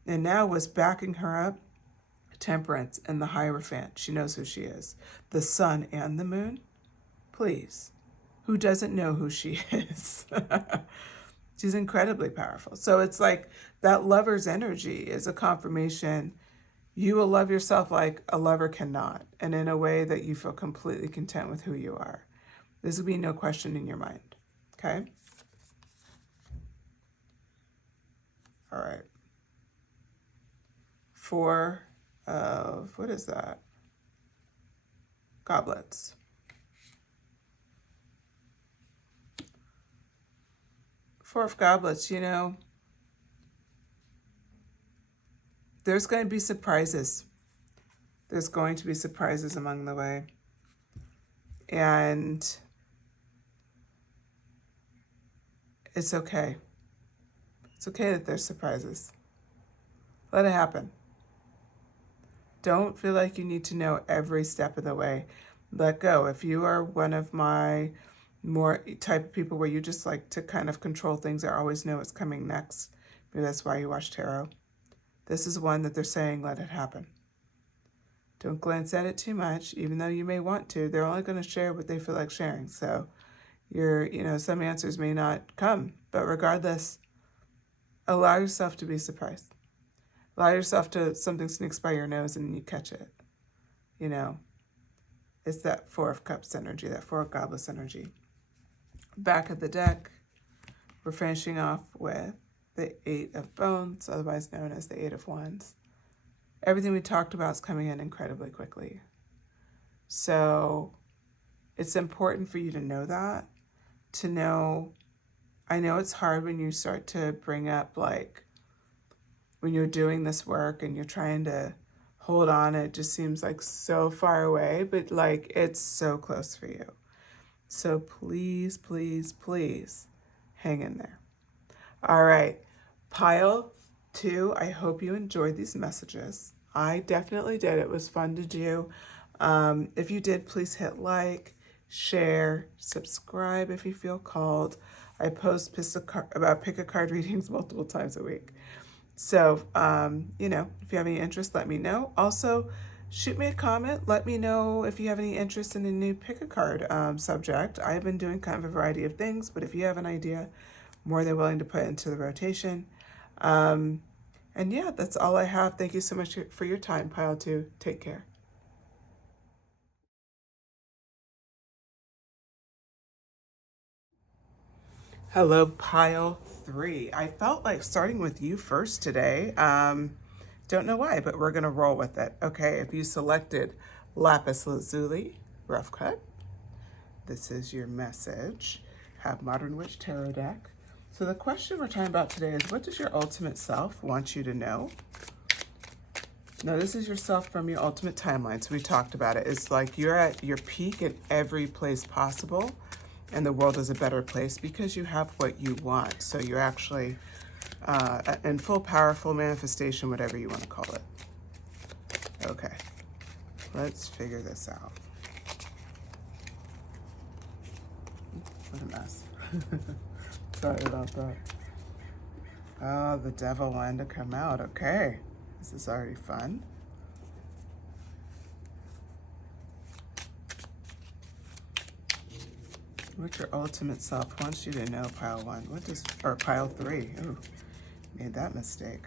And now what's backing her up? Temperance and the Hierophant. She knows who she is. The sun and the moon? Please. Who doesn't know who she is? She's incredibly powerful. So it's like that Lover's energy is a confirmation. You will love yourself like a lover cannot, and in a way that you feel completely content with who you are. This will be no question in your mind, okay? All right. Four of, what is that? Goblets. Four of Goblets, you know, there's going to be surprises. There's going to be surprises along the way. And it's okay. It's okay that there's surprises. Let it happen. Don't feel like you need to know every step of the way. Let go. If you are one of my more type of people where you just like to kind of control things or always know what's coming next, maybe that's why you watch tarot. This is one that they're saying, let it happen. Don't glance at it too much, even though you may want to. They're only going to share what they feel like sharing. So some answers may not come, but regardless, allow yourself to be surprised. Allow yourself to, something sneaks by your nose and you catch it. You know, it's that Four of Cups energy, that Four of Goblets energy. Back of the deck, we're finishing off with the Eight of Bones, otherwise known as the Eight of Wands. Everything we talked about is coming in incredibly quickly. So it's important for you to know that, to know, I know it's hard when you start to bring up, like, when you're doing this work and you're trying to hold on, it just seems like so far away, but like it's so close for you. So please, please, please hang in there. All right, pile 2, I hope you enjoyed these messages. I definitely did. It was fun to do. If you did, please hit like, share, subscribe if you feel called. I post pick a card readings multiple times a week. So, if you have any interest, let me know. Also, shoot me a comment. Let me know if you have any interest in a new pick a card subject. I've been doing kind of a variety of things, but if you have an idea, more than willing to put into the rotation. And yeah, that's all I have. Thank you so much for your time, Pile 2. Take care. Hello, Pile 3. I felt like starting with you first today. Don't know why, but we're going to roll with it. Okay, if you selected Lapis Lazuli, Rough Cut, this is your message. Have Modern Witch Tarot deck. So the question we're talking about today is, what does your ultimate self want you to know? Now, this is yourself from your ultimate timeline. So we talked about it. It's like you're at your peak in every place possible, and the world is a better place because you have what you want. So you're actually in full powerful manifestation, whatever you want to call it. Okay, let's figure this out. What a mess. Sorry about that. Oh, the devil wanted to come out. Okay, this is already fun. What your ultimate self wants you to know, Pile 1. Or Pile 3. Ooh, made that mistake.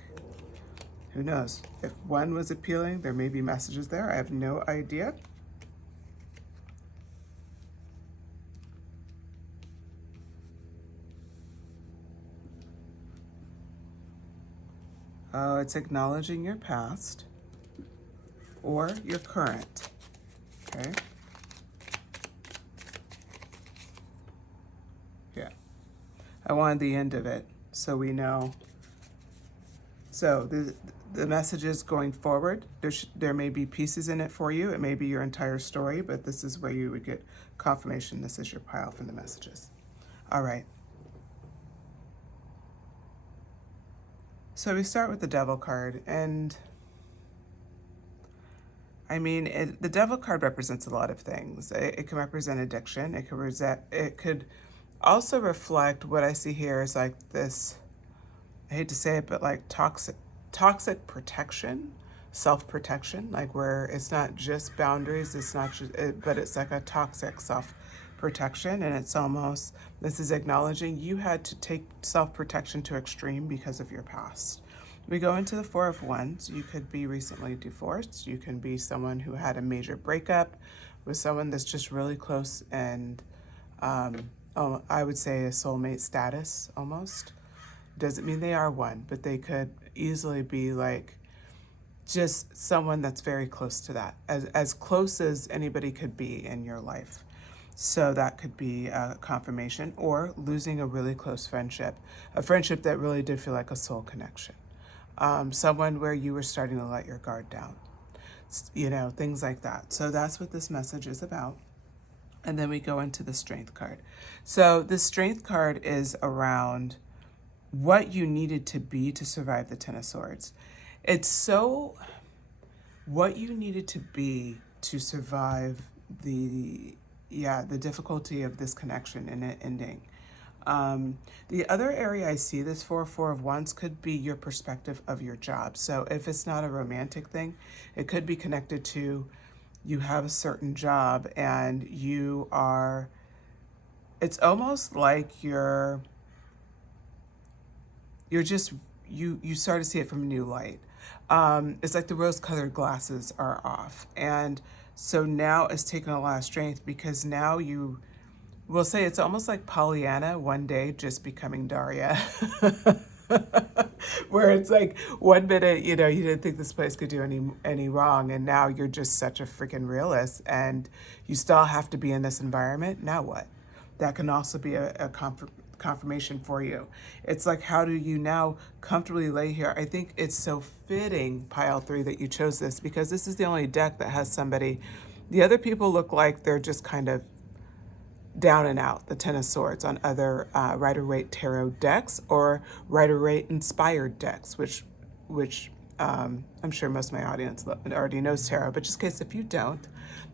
Who knows? If 1 was appealing, there may be messages there. I have no idea. Oh, it's acknowledging your past or your current. Okay. Yeah. I wanted the end of it so we know. So the messages going forward, there may be pieces in it for you. It may be your entire story, but this is where you would get confirmation. This is your pile from the messages. All right. So we start with the Devil card, and I mean, the Devil card represents a lot of things. It can represent addiction. It could also reflect what I see here is like this, I hate to say it, but like toxic protection, self-protection, like where it's not just boundaries, it's not just, but it's like a toxic self-protection, and it's almost, this is acknowledging you had to take self-protection to extreme because of your past. We go into the Four of Wands. You could be recently divorced. You can be someone who had a major breakup with someone that's just really close and I would say a soulmate status almost. Doesn't mean they are one, but they could easily be like just someone that's very close to that, as close as anybody could be in your life. So that could be a confirmation, or losing a really close friendship, a friendship that really did feel like a soul connection. Someone where you were starting to let your guard down, things like that. So that's what this message is about. And then we go into the strength card. So the strength card is around what you needed to be to survive the Ten of Swords. It's so what you needed to be to survive the difficulty of this connection and it ending. The other area I see this for, Four of Wands, could be your perspective of your job. So if it's not a romantic thing, it could be connected to you have a certain job and it's almost like you're just, you start to see it from a new light. It's like the rose-colored glasses are off. And so now it's taken a lot of strength, because now we'll say it's almost like Pollyanna one day just becoming Daria. Where it's like one minute, you didn't think this place could do any wrong, and now you're just such a freaking realist, and you still have to be in this environment. Now what? That can also be a confirmation for you. It's like, how do you now comfortably lay here? I think it's so fitting, pile 3, that you chose this, because this is the only deck that has somebody. The other people look like they're just kind of down and out, the Ten of Swords, on other Rider-Waite Tarot decks or Rider-Waite inspired decks, which I'm sure most of my audience already knows tarot, but just in case if you don't,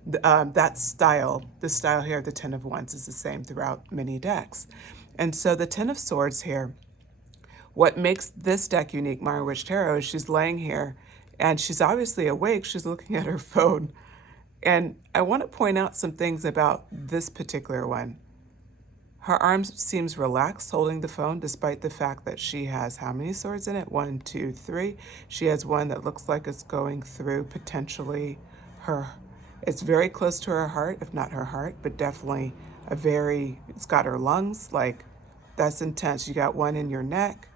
this style here, the Ten of Wands, is the same throughout many decks. And so the Ten of Swords here, what makes this deck unique, Modern Witch Tarot, is she's laying here and she's obviously awake. She's looking at her phone. And I want to point out some things about this particular one. Her arm seems relaxed holding the phone, despite the fact that she has how many swords in it? 1, 2, 3. She has one that looks like it's going through potentially it's very close to her heart, if not her heart, but definitely it's got her lungs. Like, that's intense. You got one in your neck.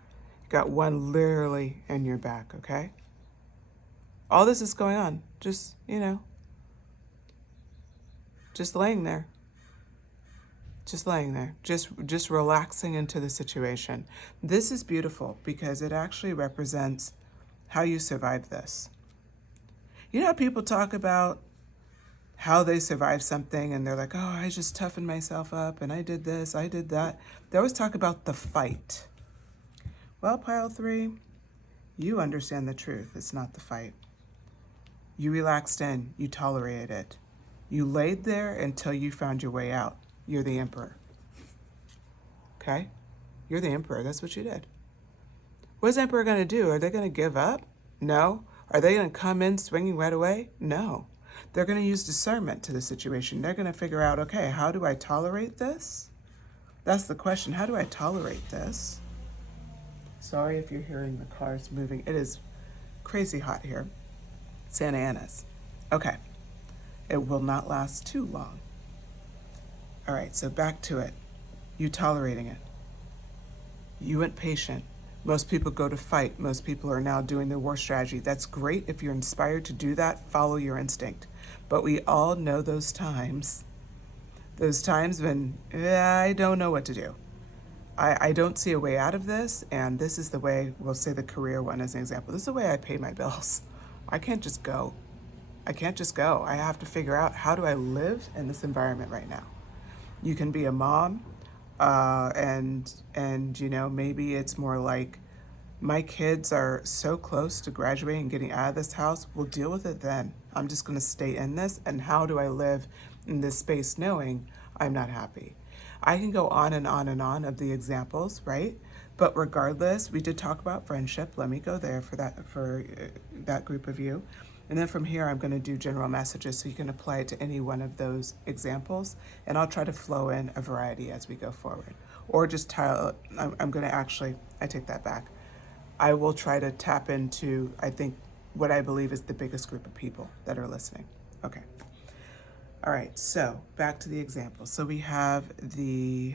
You got one literally in your back, okay? All this is going on. Just laying there. Just laying there. Just relaxing into the situation. This is beautiful because it actually represents how you survive this. You know how people talk about how they survive something and they're like, oh, I just toughened myself up and I did this, I did that. They always talk about the fight. Well, pile 3, you understand the truth. It's not the fight. You relaxed in, you tolerated it. You laid there until you found your way out. You're the emperor. Okay? You're the emperor. That's what you did. What is the emperor going to do? Are they going to give up? No. Are they going to come in swinging right away? No. They're going to use discernment to the situation. They're going to figure out, okay, how do I tolerate this? That's the question. How do I tolerate this? Sorry if you're hearing the cars moving. It is crazy hot here. Santa Ana's. Okay. It will not last too long. All right, so back to it. You tolerating it. You went patient. Most people go to fight. Most people are now doing the war strategy. That's great. If you're inspired to do that, follow your instinct. But we all know those times when I don't know what to do. I don't see a way out of this, and this is the way, we'll say the career one as an example. This is the way I pay my bills. I can't just go. I have to figure out, how do I live in this environment right now? You can be a mom, and maybe it's more like, my kids are so close to graduating and getting out of this house. We'll deal with it then. I'm just going to stay in this, and how do I live in this space knowing I'm not happy? I can go on and on and on of the examples, right? But regardless, we did talk about friendship. Let me go there for that group of you. And then from here, I'm going to do general messages so you can apply it to any one of those examples. And I'll try to flow in a variety as we go forward. Or just I'm going to actually, I take that back. I will try to tap into, I think, what I believe is the biggest group of people that are listening. Okay. All right, so back to the example. So we have the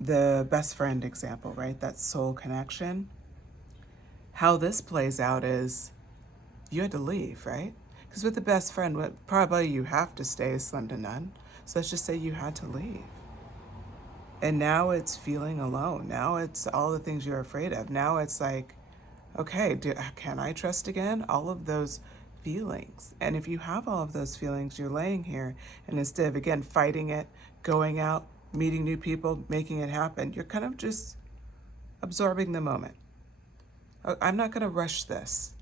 the best friend example, right? That soul connection. How this plays out is you had to leave, right? Because with the best friend, what probably you have to stay is slim to none. So let's just say you had to leave. And now it's feeling alone. Now it's all the things you're afraid of. Now it's like, okay, can I trust again? All of those feelings. And if you have all of those feelings, you're laying here, and instead of, again, fighting it, going out, meeting new people, making it happen, you're kind of just absorbing the moment. I'm not going to rush this.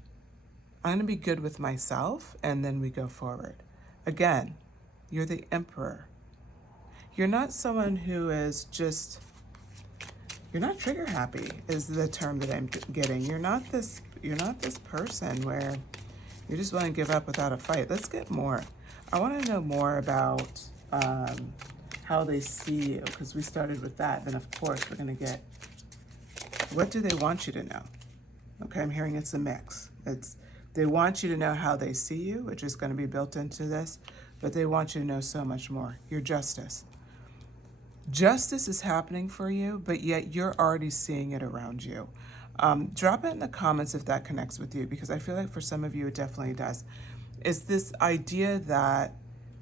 I'm going to be good with myself, and then we go forward. Again, you're the emperor. You're not someone who is just, you're not trigger happy is the term that I'm getting. You're not this person where you just want to give up without a fight. Let's get more. I want to know more about how they see you, because we started with that. Then of course we're going to get, what do they want you to know? Okay, I'm hearing it's a mix. They want you to know how they see you, which is going to be built into this, but they want you to know so much more. Your justice. Justice is happening for you, but yet you're already seeing it around you. Drop it in the comments if that connects with you, because I feel like for some of you it definitely does. It's this idea that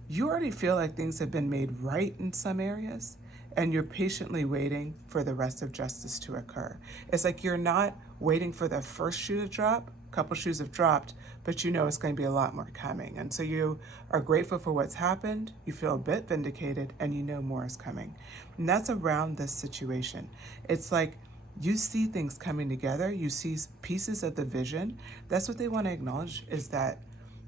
you already feel like things have been made right in some areas, and you're patiently waiting for the rest of justice to occur. It's like you're not waiting for the first shoe to drop. A couple shoes have dropped, but you know it's going to be a lot more coming. And so you are grateful for what's happened, you feel a bit vindicated, and you know more is coming. And that's around this situation. It's like you see things coming together, you see pieces of the vision. That's what they want to acknowledge, is that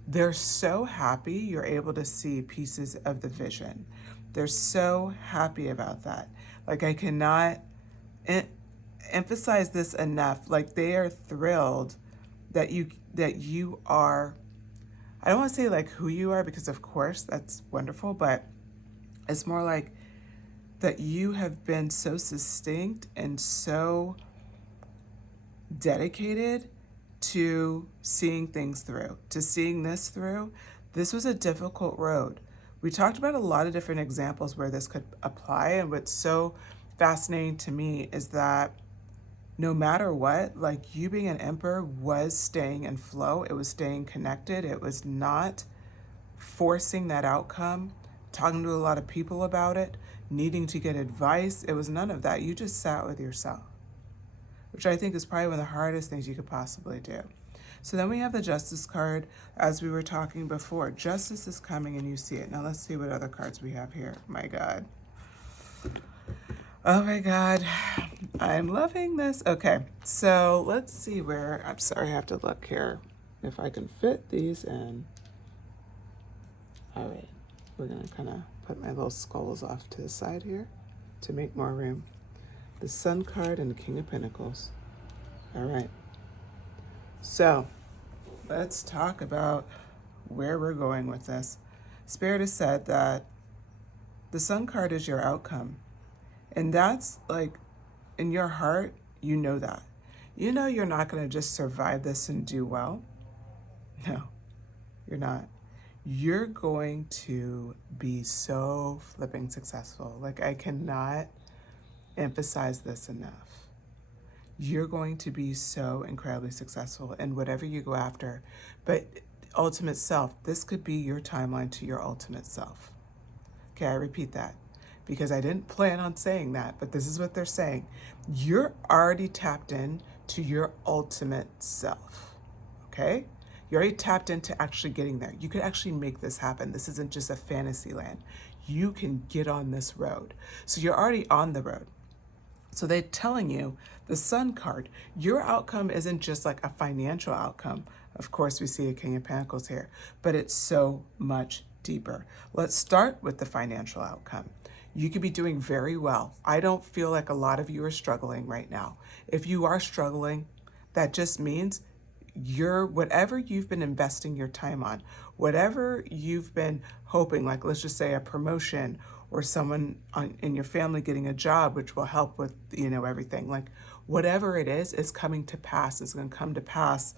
they're so happy you're able to see pieces of the vision. They're so happy about that. Like, I cannot emphasize this enough. Like, they are thrilled that you are, I don't want to say like who you are, because of course that's wonderful, but it's more like that you have been so succinct and so dedicated to seeing things through, to seeing this through. This was a difficult road. We talked about a lot of different examples where this could apply, and what's so fascinating to me is that no matter what, like, you being an emperor was staying in flow. It was staying connected. It was not forcing that outcome, talking to a lot of people about it, needing to get advice. It was none of that. You just sat with yourself, which I think is probably one of the hardest things you could possibly do. So then we have the Justice card. As we were talking before, justice is coming and you see it. Now let's see what other cards we have here. My God. Oh my God, I'm loving this. Okay, so let's see where, I'm sorry, I have to look here if I can fit these in. All right, we're gonna kind of put my little skulls off to the side here to make more room. The Sun card and the King of Pentacles. All right, so let's talk about where we're going with this. Spirit has said that the Sun card is your outcome. And that's like, in your heart, you know that. You know you're not going to just survive this and do well. No, you're not. You're going to be so flipping successful. Like, I cannot emphasize this enough. You're going to be so incredibly successful in whatever you go after. But ultimate self, this could be your timeline to your ultimate self. Okay, I repeat that, because I didn't plan on saying that, but this is what they're saying. You're already tapped in to your ultimate self, okay? You're already tapped into actually getting there. You could actually make this happen. This isn't just a fantasy land. You can get on this road. So you're already on the road. So they're telling you, the Sun card, your outcome isn't just like a financial outcome. Of course, we see a King of Pentacles here, but it's so much deeper. Let's start with the financial outcome. You could be doing very well. I don't feel like a lot of you are struggling right now. If you are struggling, that just means whatever you've been investing your time on, whatever you've been hoping, like let's just say a promotion or someone in your family getting a job, which will help with, everything. Like, whatever it is coming to pass. It's going to come to pass.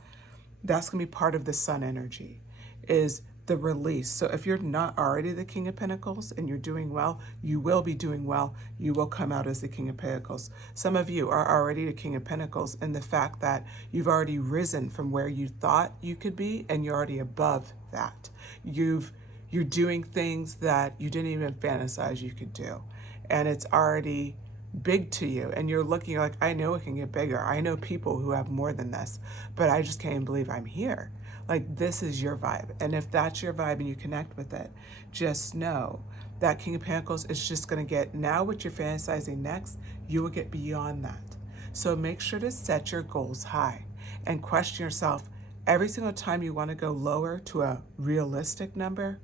That's going to be part of the Sun energy, is the release. So if you're not already the King of Pentacles and you're doing well, you will be doing well. You will come out as the King of Pentacles. Some of you are already the King of Pentacles in the fact that you've already risen from where you thought you could be, and you're already above that. You're doing things that you didn't even fantasize you could do. And it's already big to you, and you're looking, you're like, I know it can get bigger. I know people who have more than this, but I just can't even believe I'm here. Like, this is your vibe. And if that's your vibe and you connect with it, just know that King of Pentacles is just going to get, now what you're fantasizing next, you will get beyond that. So make sure to set your goals high and question yourself every single time you want to go lower to a realistic number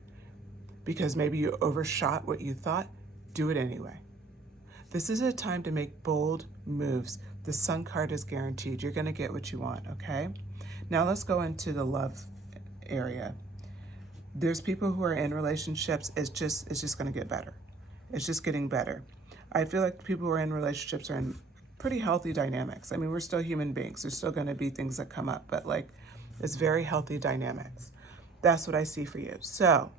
because maybe you overshot what you thought, do it anyway. This is a time to make bold moves. The Sun card is guaranteed. You're going to get what you want, okay? Now let's go into the love area. There's people who are in relationships. It's just going to get better. It's just getting better. I feel like people who are in relationships are in pretty healthy dynamics. I mean, we're still human beings. There's still going to be things that come up, but like, it's very healthy dynamics. That's what I see for you. So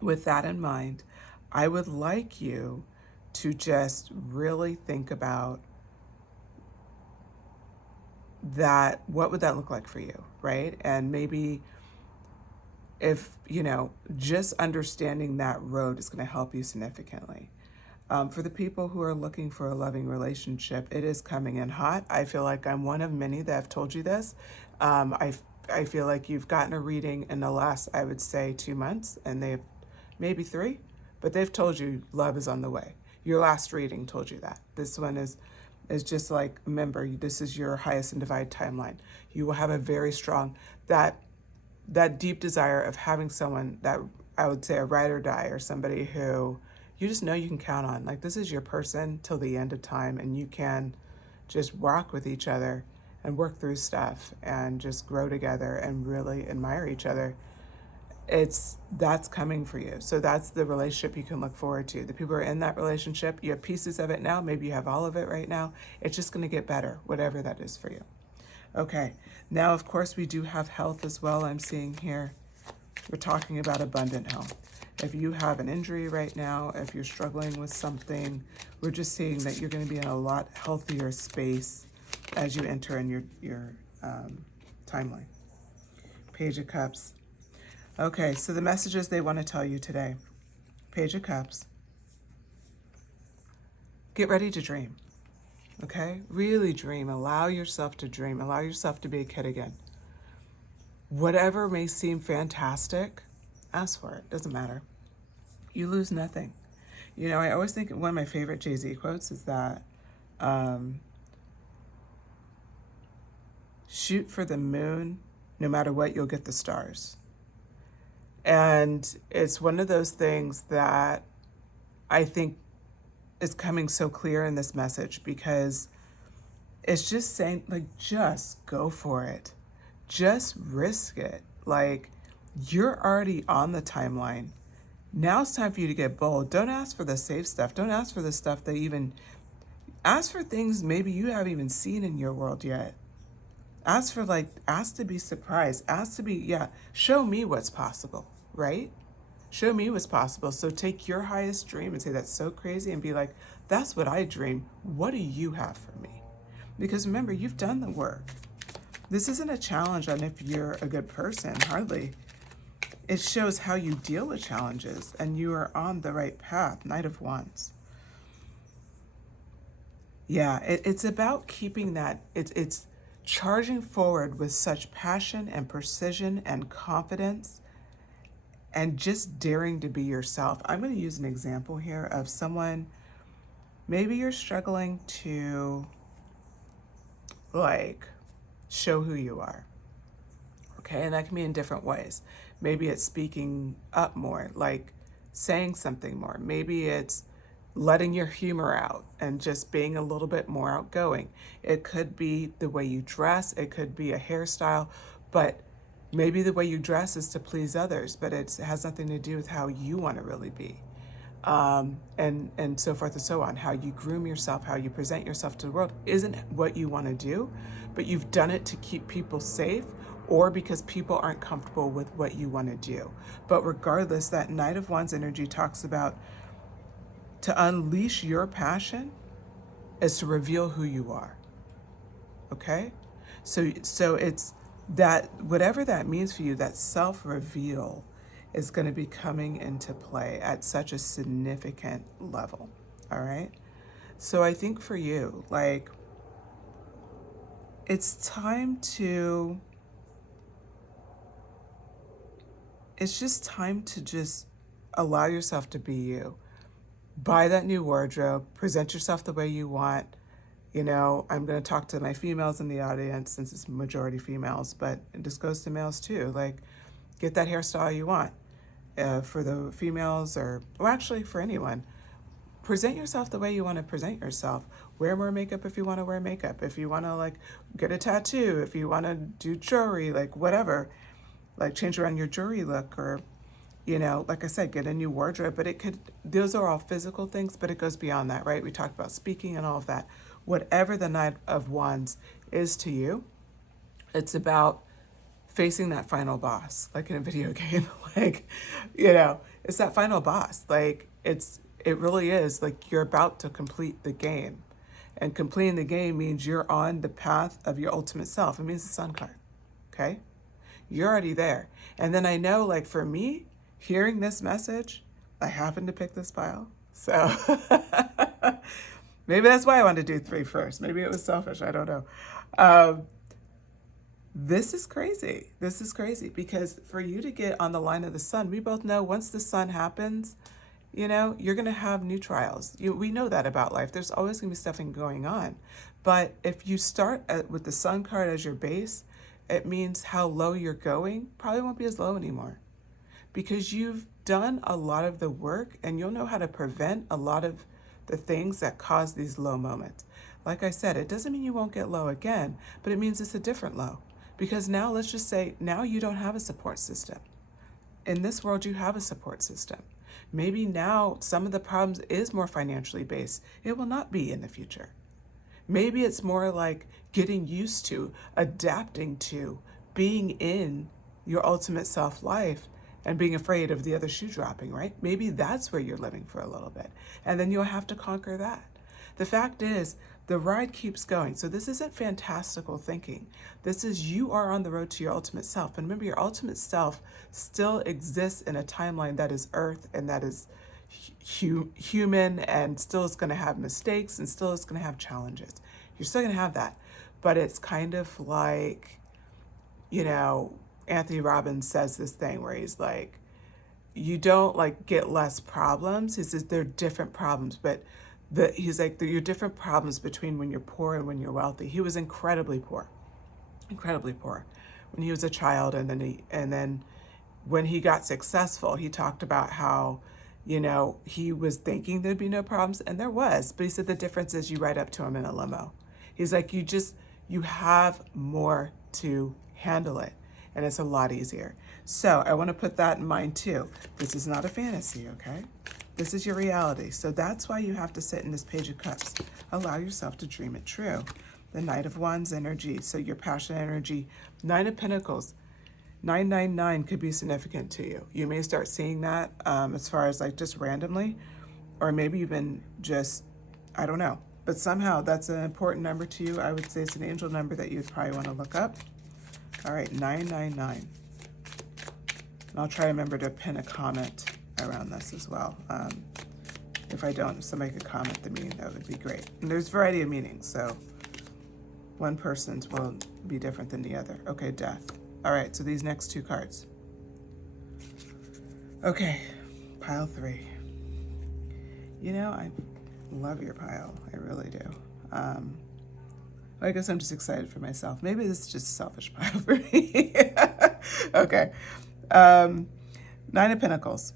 with that in mind, I would like you to just really think about that. What would that look like for you, right? And maybe if, just understanding that road is going to help you significantly. For the people who are looking for a loving relationship, it is coming in hot. I feel like I'm one of many that have told you this. I feel like you've gotten a reading in the last, I would say, 2 months, and they've maybe 3, but they've told you love is on the way. Your last reading told you that. This one is just like, remember, this is your highest and divine timeline. You will have a very strong, that deep desire of having someone that, I would say, a ride or die, or somebody who you just know you can count on. Like, this is your person till the end of time, and you can just rock with each other and work through stuff and just grow together and really admire each other. That's coming for you. So that's the relationship you can look forward to. The people who are in that relationship, you have pieces of it now. Maybe you have all of it right now. It's just going to get better, whatever that is for you. Okay. Now, of course, we do have health as well. I'm seeing here, we're talking about abundant health. If you have an injury right now, if you're struggling with something, we're just seeing that you're going to be in a lot healthier space as you enter in your timeline. Page of Cups. Okay, so the messages they want to tell you today. Page of Cups. Get ready to dream, okay? Really dream. Allow yourself to dream. Allow yourself to be a kid again. Whatever may seem fantastic, ask for it. Doesn't matter. You lose nothing. I always think one of my favorite Jay-Z quotes is that, shoot for the moon, no matter what, you'll get the stars. And it's one of those things that I think is coming so clear in this message, because it's just saying, like, just go for it. Just risk it. Like, you're already on the timeline. Now it's time for you to get bold. Don't ask for the safe stuff. Don't ask for the stuff that ask for things maybe you haven't even seen in your world yet. Ask to be surprised. Ask to be, show me what's possible, right? Show me what's possible. So take your highest dream and say, that's so crazy, and be like, that's what I dream. What do you have for me? Because remember, you've done the work. This isn't a challenge on if you're a good person, hardly. It shows how you deal with challenges, and you are on the right path. Knight of Wands. Yeah, it's about keeping that, it's charging forward with such passion and precision and confidence, and just daring to be yourself. I'm going to use an example here of someone, maybe you're struggling to, like, show who you are. Okay, and that can be in different ways. Maybe it's speaking up more, like saying something more. Maybe it's letting your humor out and just being a little bit more outgoing. It could be the way you dress. It could be a hairstyle, but maybe the way you dress is to please others, but it has nothing to do with how you want to really be. And so forth and so on. How you groom yourself, how you present yourself to the world isn't what you want to do, but you've done it to keep people safe, or because people aren't comfortable with what you want to do. But regardless, that Knight of Wands energy talks about to unleash your passion is to reveal who you are. Okay? So it's that whatever that means for you, that self-reveal is going to be coming into play at such a significant level. All right? So I think for you, like, it's time to, it's just time to just allow yourself to be you. Buy that new wardrobe, present yourself the way you want. You know, I'm going to talk to my females in the audience since it's majority females, but it just goes to males too. Like, get that hairstyle you want. For the females, or well, actually for anyone, present yourself the way you want to present yourself. Wear more makeup if you want to wear makeup. If you want to, like, get a tattoo, if you want to do jewelry, like whatever, like change around your jewelry look, or, you know, like I said, get a new wardrobe. But it could, those are all physical things, but it goes beyond that, right? We talked about speaking and all of that. Whatever the Knight of Wands is to you, it's about facing that final boss, like in a video game. Like, you know, it's that final boss. Like, it really is like you're about to complete the game. And completing the game means you're on the path of your ultimate self. It means the Sun card. Okay? You're already there. And then I know, like, for me, hearing this message, I happened to pick this pile. So maybe that's why I wanted to do 3 first. Maybe it was selfish. I don't know. This is crazy. This is crazy because for you to get on the line of the sun, we both know once the sun happens, you know, you're going to have new trials. We know that about life. There's always going to be stuff going on. But if you start with the sun card as your base, it means how low you're going probably won't be as low anymore because you've done a lot of the work and you'll know how to prevent a lot of the things that cause these low moments. Like I said, it doesn't mean you won't get low again, but it means it's a different low. Because now, let's just say, now you don't have a support system. In this world, you have a support system. Maybe now some of the problems is more financially based. It will not be in the future. Maybe it's more like getting used to, adapting to, being in your ultimate self-life and being afraid of the other shoe dropping, right? Maybe that's where you're living for a little bit. And then you'll have to conquer that. The fact is, the ride keeps going. So this isn't fantastical thinking. This is you are on the road to your ultimate self. And remember, your ultimate self still exists in a timeline that is Earth and that is human and still is going to have mistakes and still is going to have challenges. You're still going to have that. But it's kind of like, you know, Anthony Robbins says this thing where he's like, you don't like get less problems. He says they're different problems, but he's like, your different problems between when you're poor and when you're wealthy. He was incredibly poor when he was a child. And then when he got successful, he talked about how, you know, he was thinking there'd be no problems and there was, but he said the difference is you ride up to him in a limo. He's like, you have more to handle it and it's a lot easier. So I want to put that in mind too. This is not a fantasy, okay? This is your reality. So that's why you have to sit in this Page of Cups. Allow yourself to dream it true. The Knight of Wands energy, so your passion energy. 9 of Pentacles, 999 could be significant to you. You may start seeing that as far as like just randomly, or maybe you've been just, I don't know. But somehow that's an important number to you. I would say it's an angel number that you'd probably want to look up. All right, 999. And I'll try to remember to pin a comment around this as well. If I don't, if somebody could comment the meaning, that would be great. And there's a variety of meanings, so one person's will be different than the other. Okay, Death. All right, so these next 2 cards. Okay, pile 3. You know, I love your pile. I really do. I guess I'm just excited for myself. Maybe this is just a selfish pile for me. Okay. 9 of Pentacles.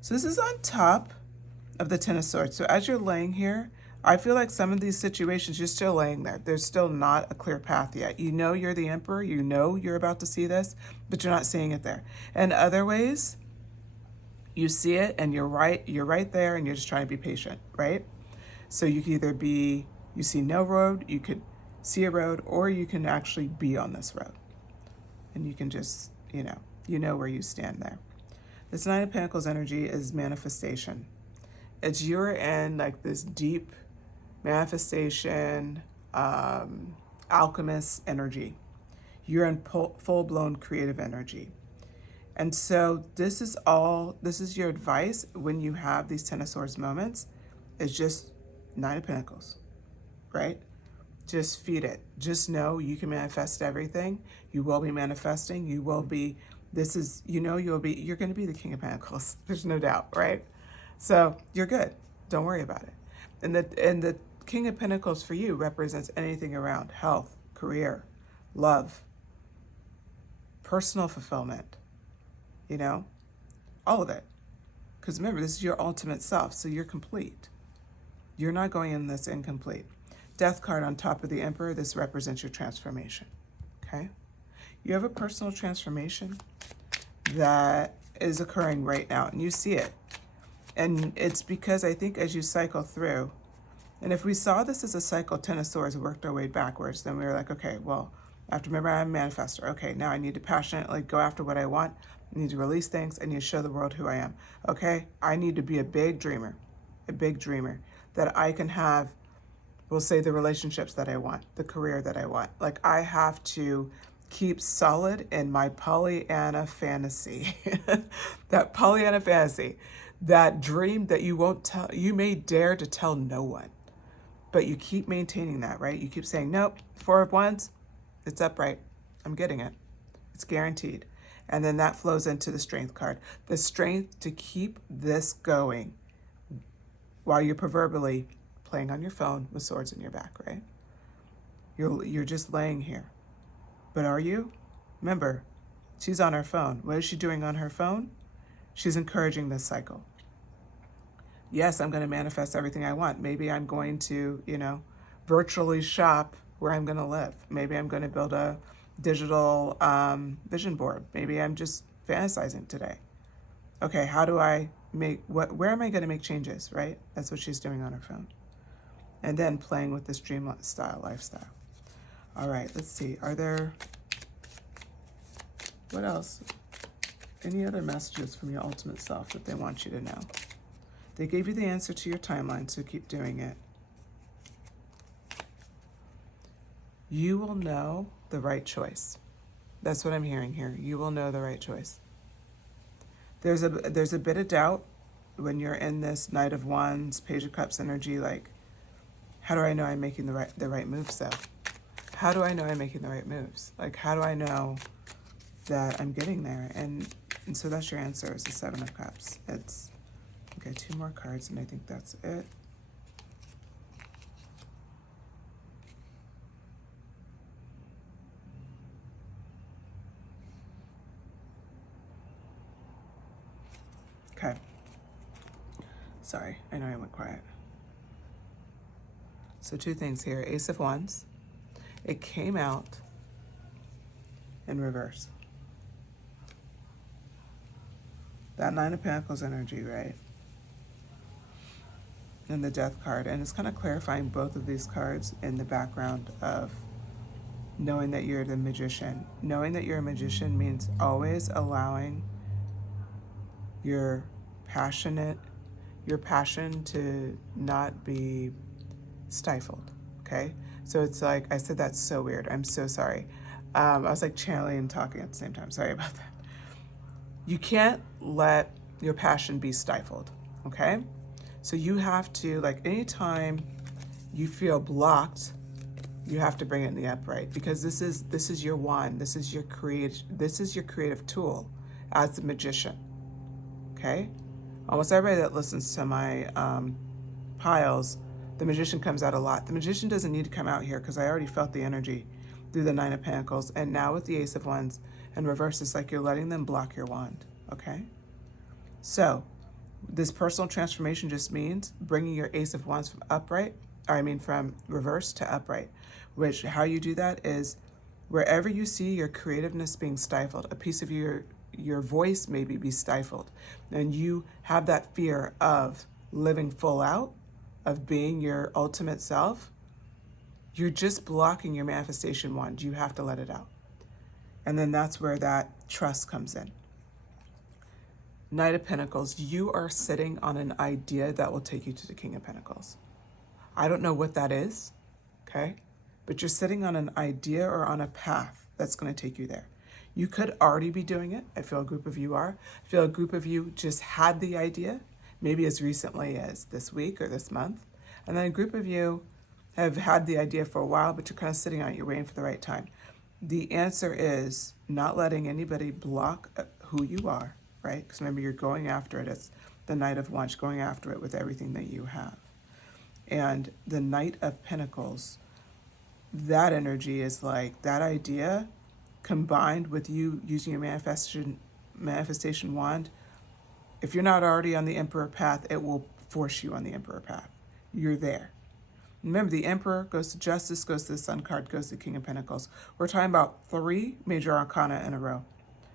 So this is on top of the 10 of Swords. So as you're laying here, I feel like some of these situations, you're still laying there. There's still not a clear path yet. You know you're the Emperor. You know you're about to see this, but you're not seeing it there. And other ways, you see it and you're right there and you're just trying to be patient, right? So you can either be, you see no road, you could see a road, or you can actually be on this road. And you can just, you know where you stand there. This Nine of Pentacles energy is manifestation. It's you're in like this deep manifestation, alchemist energy. You're in full-blown creative energy. And so this is your advice when you have these Ten of Swords moments, is just Nine of Pentacles, right? Just feed it. Just know you can manifest everything. You will be manifesting. You will be, you're going to be the King of Pentacles. There's no doubt, right? So you're good. Don't worry about it. And the King of Pentacles for you represents anything around health, career, love, personal fulfillment, all of it. Because remember, this is your ultimate self, so you're complete. You're not going in this incomplete. Death card on top of the Emperor, this represents your transformation, okay? You have a personal transformation that is occurring right now, and you see it. And it's because I think as you cycle through, and if we saw this as a cycle, Ten of Swords, worked our way backwards, then we were like, okay, well, remember I'm a manifestor. Okay, now I need to passionately go after what I want. I need to release things. I need to show the world who I am. Okay, I need to be a big dreamer that I can have, we'll say, the relationships that I want, the career that I want. Like, I have to keep solid in my Pollyanna fantasy. That Pollyanna fantasy, that dream that you may dare to tell no one, but you keep maintaining that, right? You keep saying, nope, Four of Wands, it's upright. I'm getting it. It's guaranteed. And then that flows into the Strength card. The strength to keep this going while you're proverbially playing on your phone with swords in your back, right? You're just laying here. But are you? Remember, she's on her phone. What is she doing on her phone? She's encouraging this cycle. Yes, I'm going to manifest everything I want. Maybe I'm going to, virtually shop where I'm going to live. Maybe I'm going to build a digital vision board. Maybe I'm just fantasizing today. Okay, how do I where am I going to make changes, right? That's what she's doing on her phone. And then playing with this dream style, lifestyle. All right, let's see. What else? Any other messages from your ultimate self that they want you to know? They gave you the answer to your timeline, so keep doing it. You will know the right choice. That's what I'm hearing here. You will know the right choice. There's a bit of doubt when you're in this Knight of Wands, Page of Cups energy, like, how do I know I'm making the right moves though? How do I know I'm making the right moves? Like, how do I know that I'm getting there? And so that's your answer, is the Seven of Cups. It's, okay, 2 more cards and I think that's it. Okay. Sorry, I know I went quiet. So 2 things here. Ace of Wands. It came out in reverse. That Nine of Pentacles energy, right? And the Death card. And it's kind of clarifying both of these cards in the background of knowing that you're the Magician. Knowing that you're a Magician means always allowing your passion to not be stifled, okay? So it's like, I said that's so weird. I'm so sorry. I was like channeling and talking at the same time. Sorry about that. You can't let your passion be stifled, okay? So you have to, like, anytime you feel blocked, you have to bring it in the upright, because this is your wand. This is your creative tool as the Magician. Okay? Almost everybody that listens to my piles, the Magician comes out a lot. The Magician doesn't need to come out here because I already felt the energy through the Nine of Pentacles. And now with the Ace of Wands and reverse, it's like you're letting them block your wand. Okay? So this personal transformation just means bringing your Ace of Wands from reverse to upright. Which, how you do that is wherever you see your creativeness being stifled, a piece of your voice maybe be stifled, and you have that fear of living full out, of being your ultimate self, you're just blocking your manifestation wand. You have to let it out. And then that's where that trust comes in. Knight of Pentacles, you are sitting on an idea that will take you to the King of Pentacles. I don't know what that is, okay? But you're sitting on an idea or on a path that's going to take you there. You could already be doing it. I feel a group of you are. I feel a group of you just had the idea, maybe as recently as this week or this month. And then a group of you have had the idea for a while, but you're kind of sitting on it. You're waiting for the right time. The answer is not letting anybody block who you are, right? Because remember, you're going after it. It's the Knight of Wands, going after it with everything that you have. And the Knight of Pentacles, that energy is like that idea combined with you using your manifestation wand. If you're not already on the Emperor path, it will force you on the Emperor path. You're there. Remember, the Emperor goes to Justice, goes to the Sun card, goes to the King of Pentacles. We're talking about 3 major arcana in a row.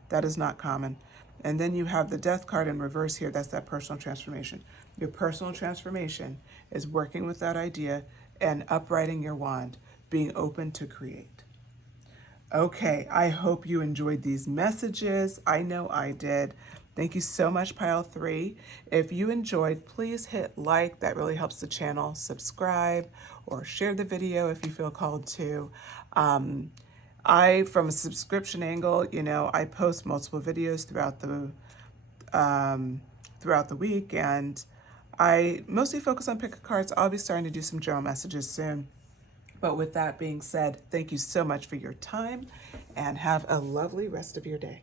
That is not common. And then you have the Death card in reverse here. That's that personal transformation. Your personal transformation is working with that idea and uprighting your wand, being open to create. Okay, I hope you enjoyed these messages. I know I did. Thank you so much, Pile 3. If you enjoyed, please hit like. That really helps the channel. Subscribe or share the video if you feel called to. From a subscription angle, I post multiple videos throughout the week, and I mostly focus on pick cards. I'll be starting to do some general messages soon. But with that being said, thank you so much for your time, and have a lovely rest of your day.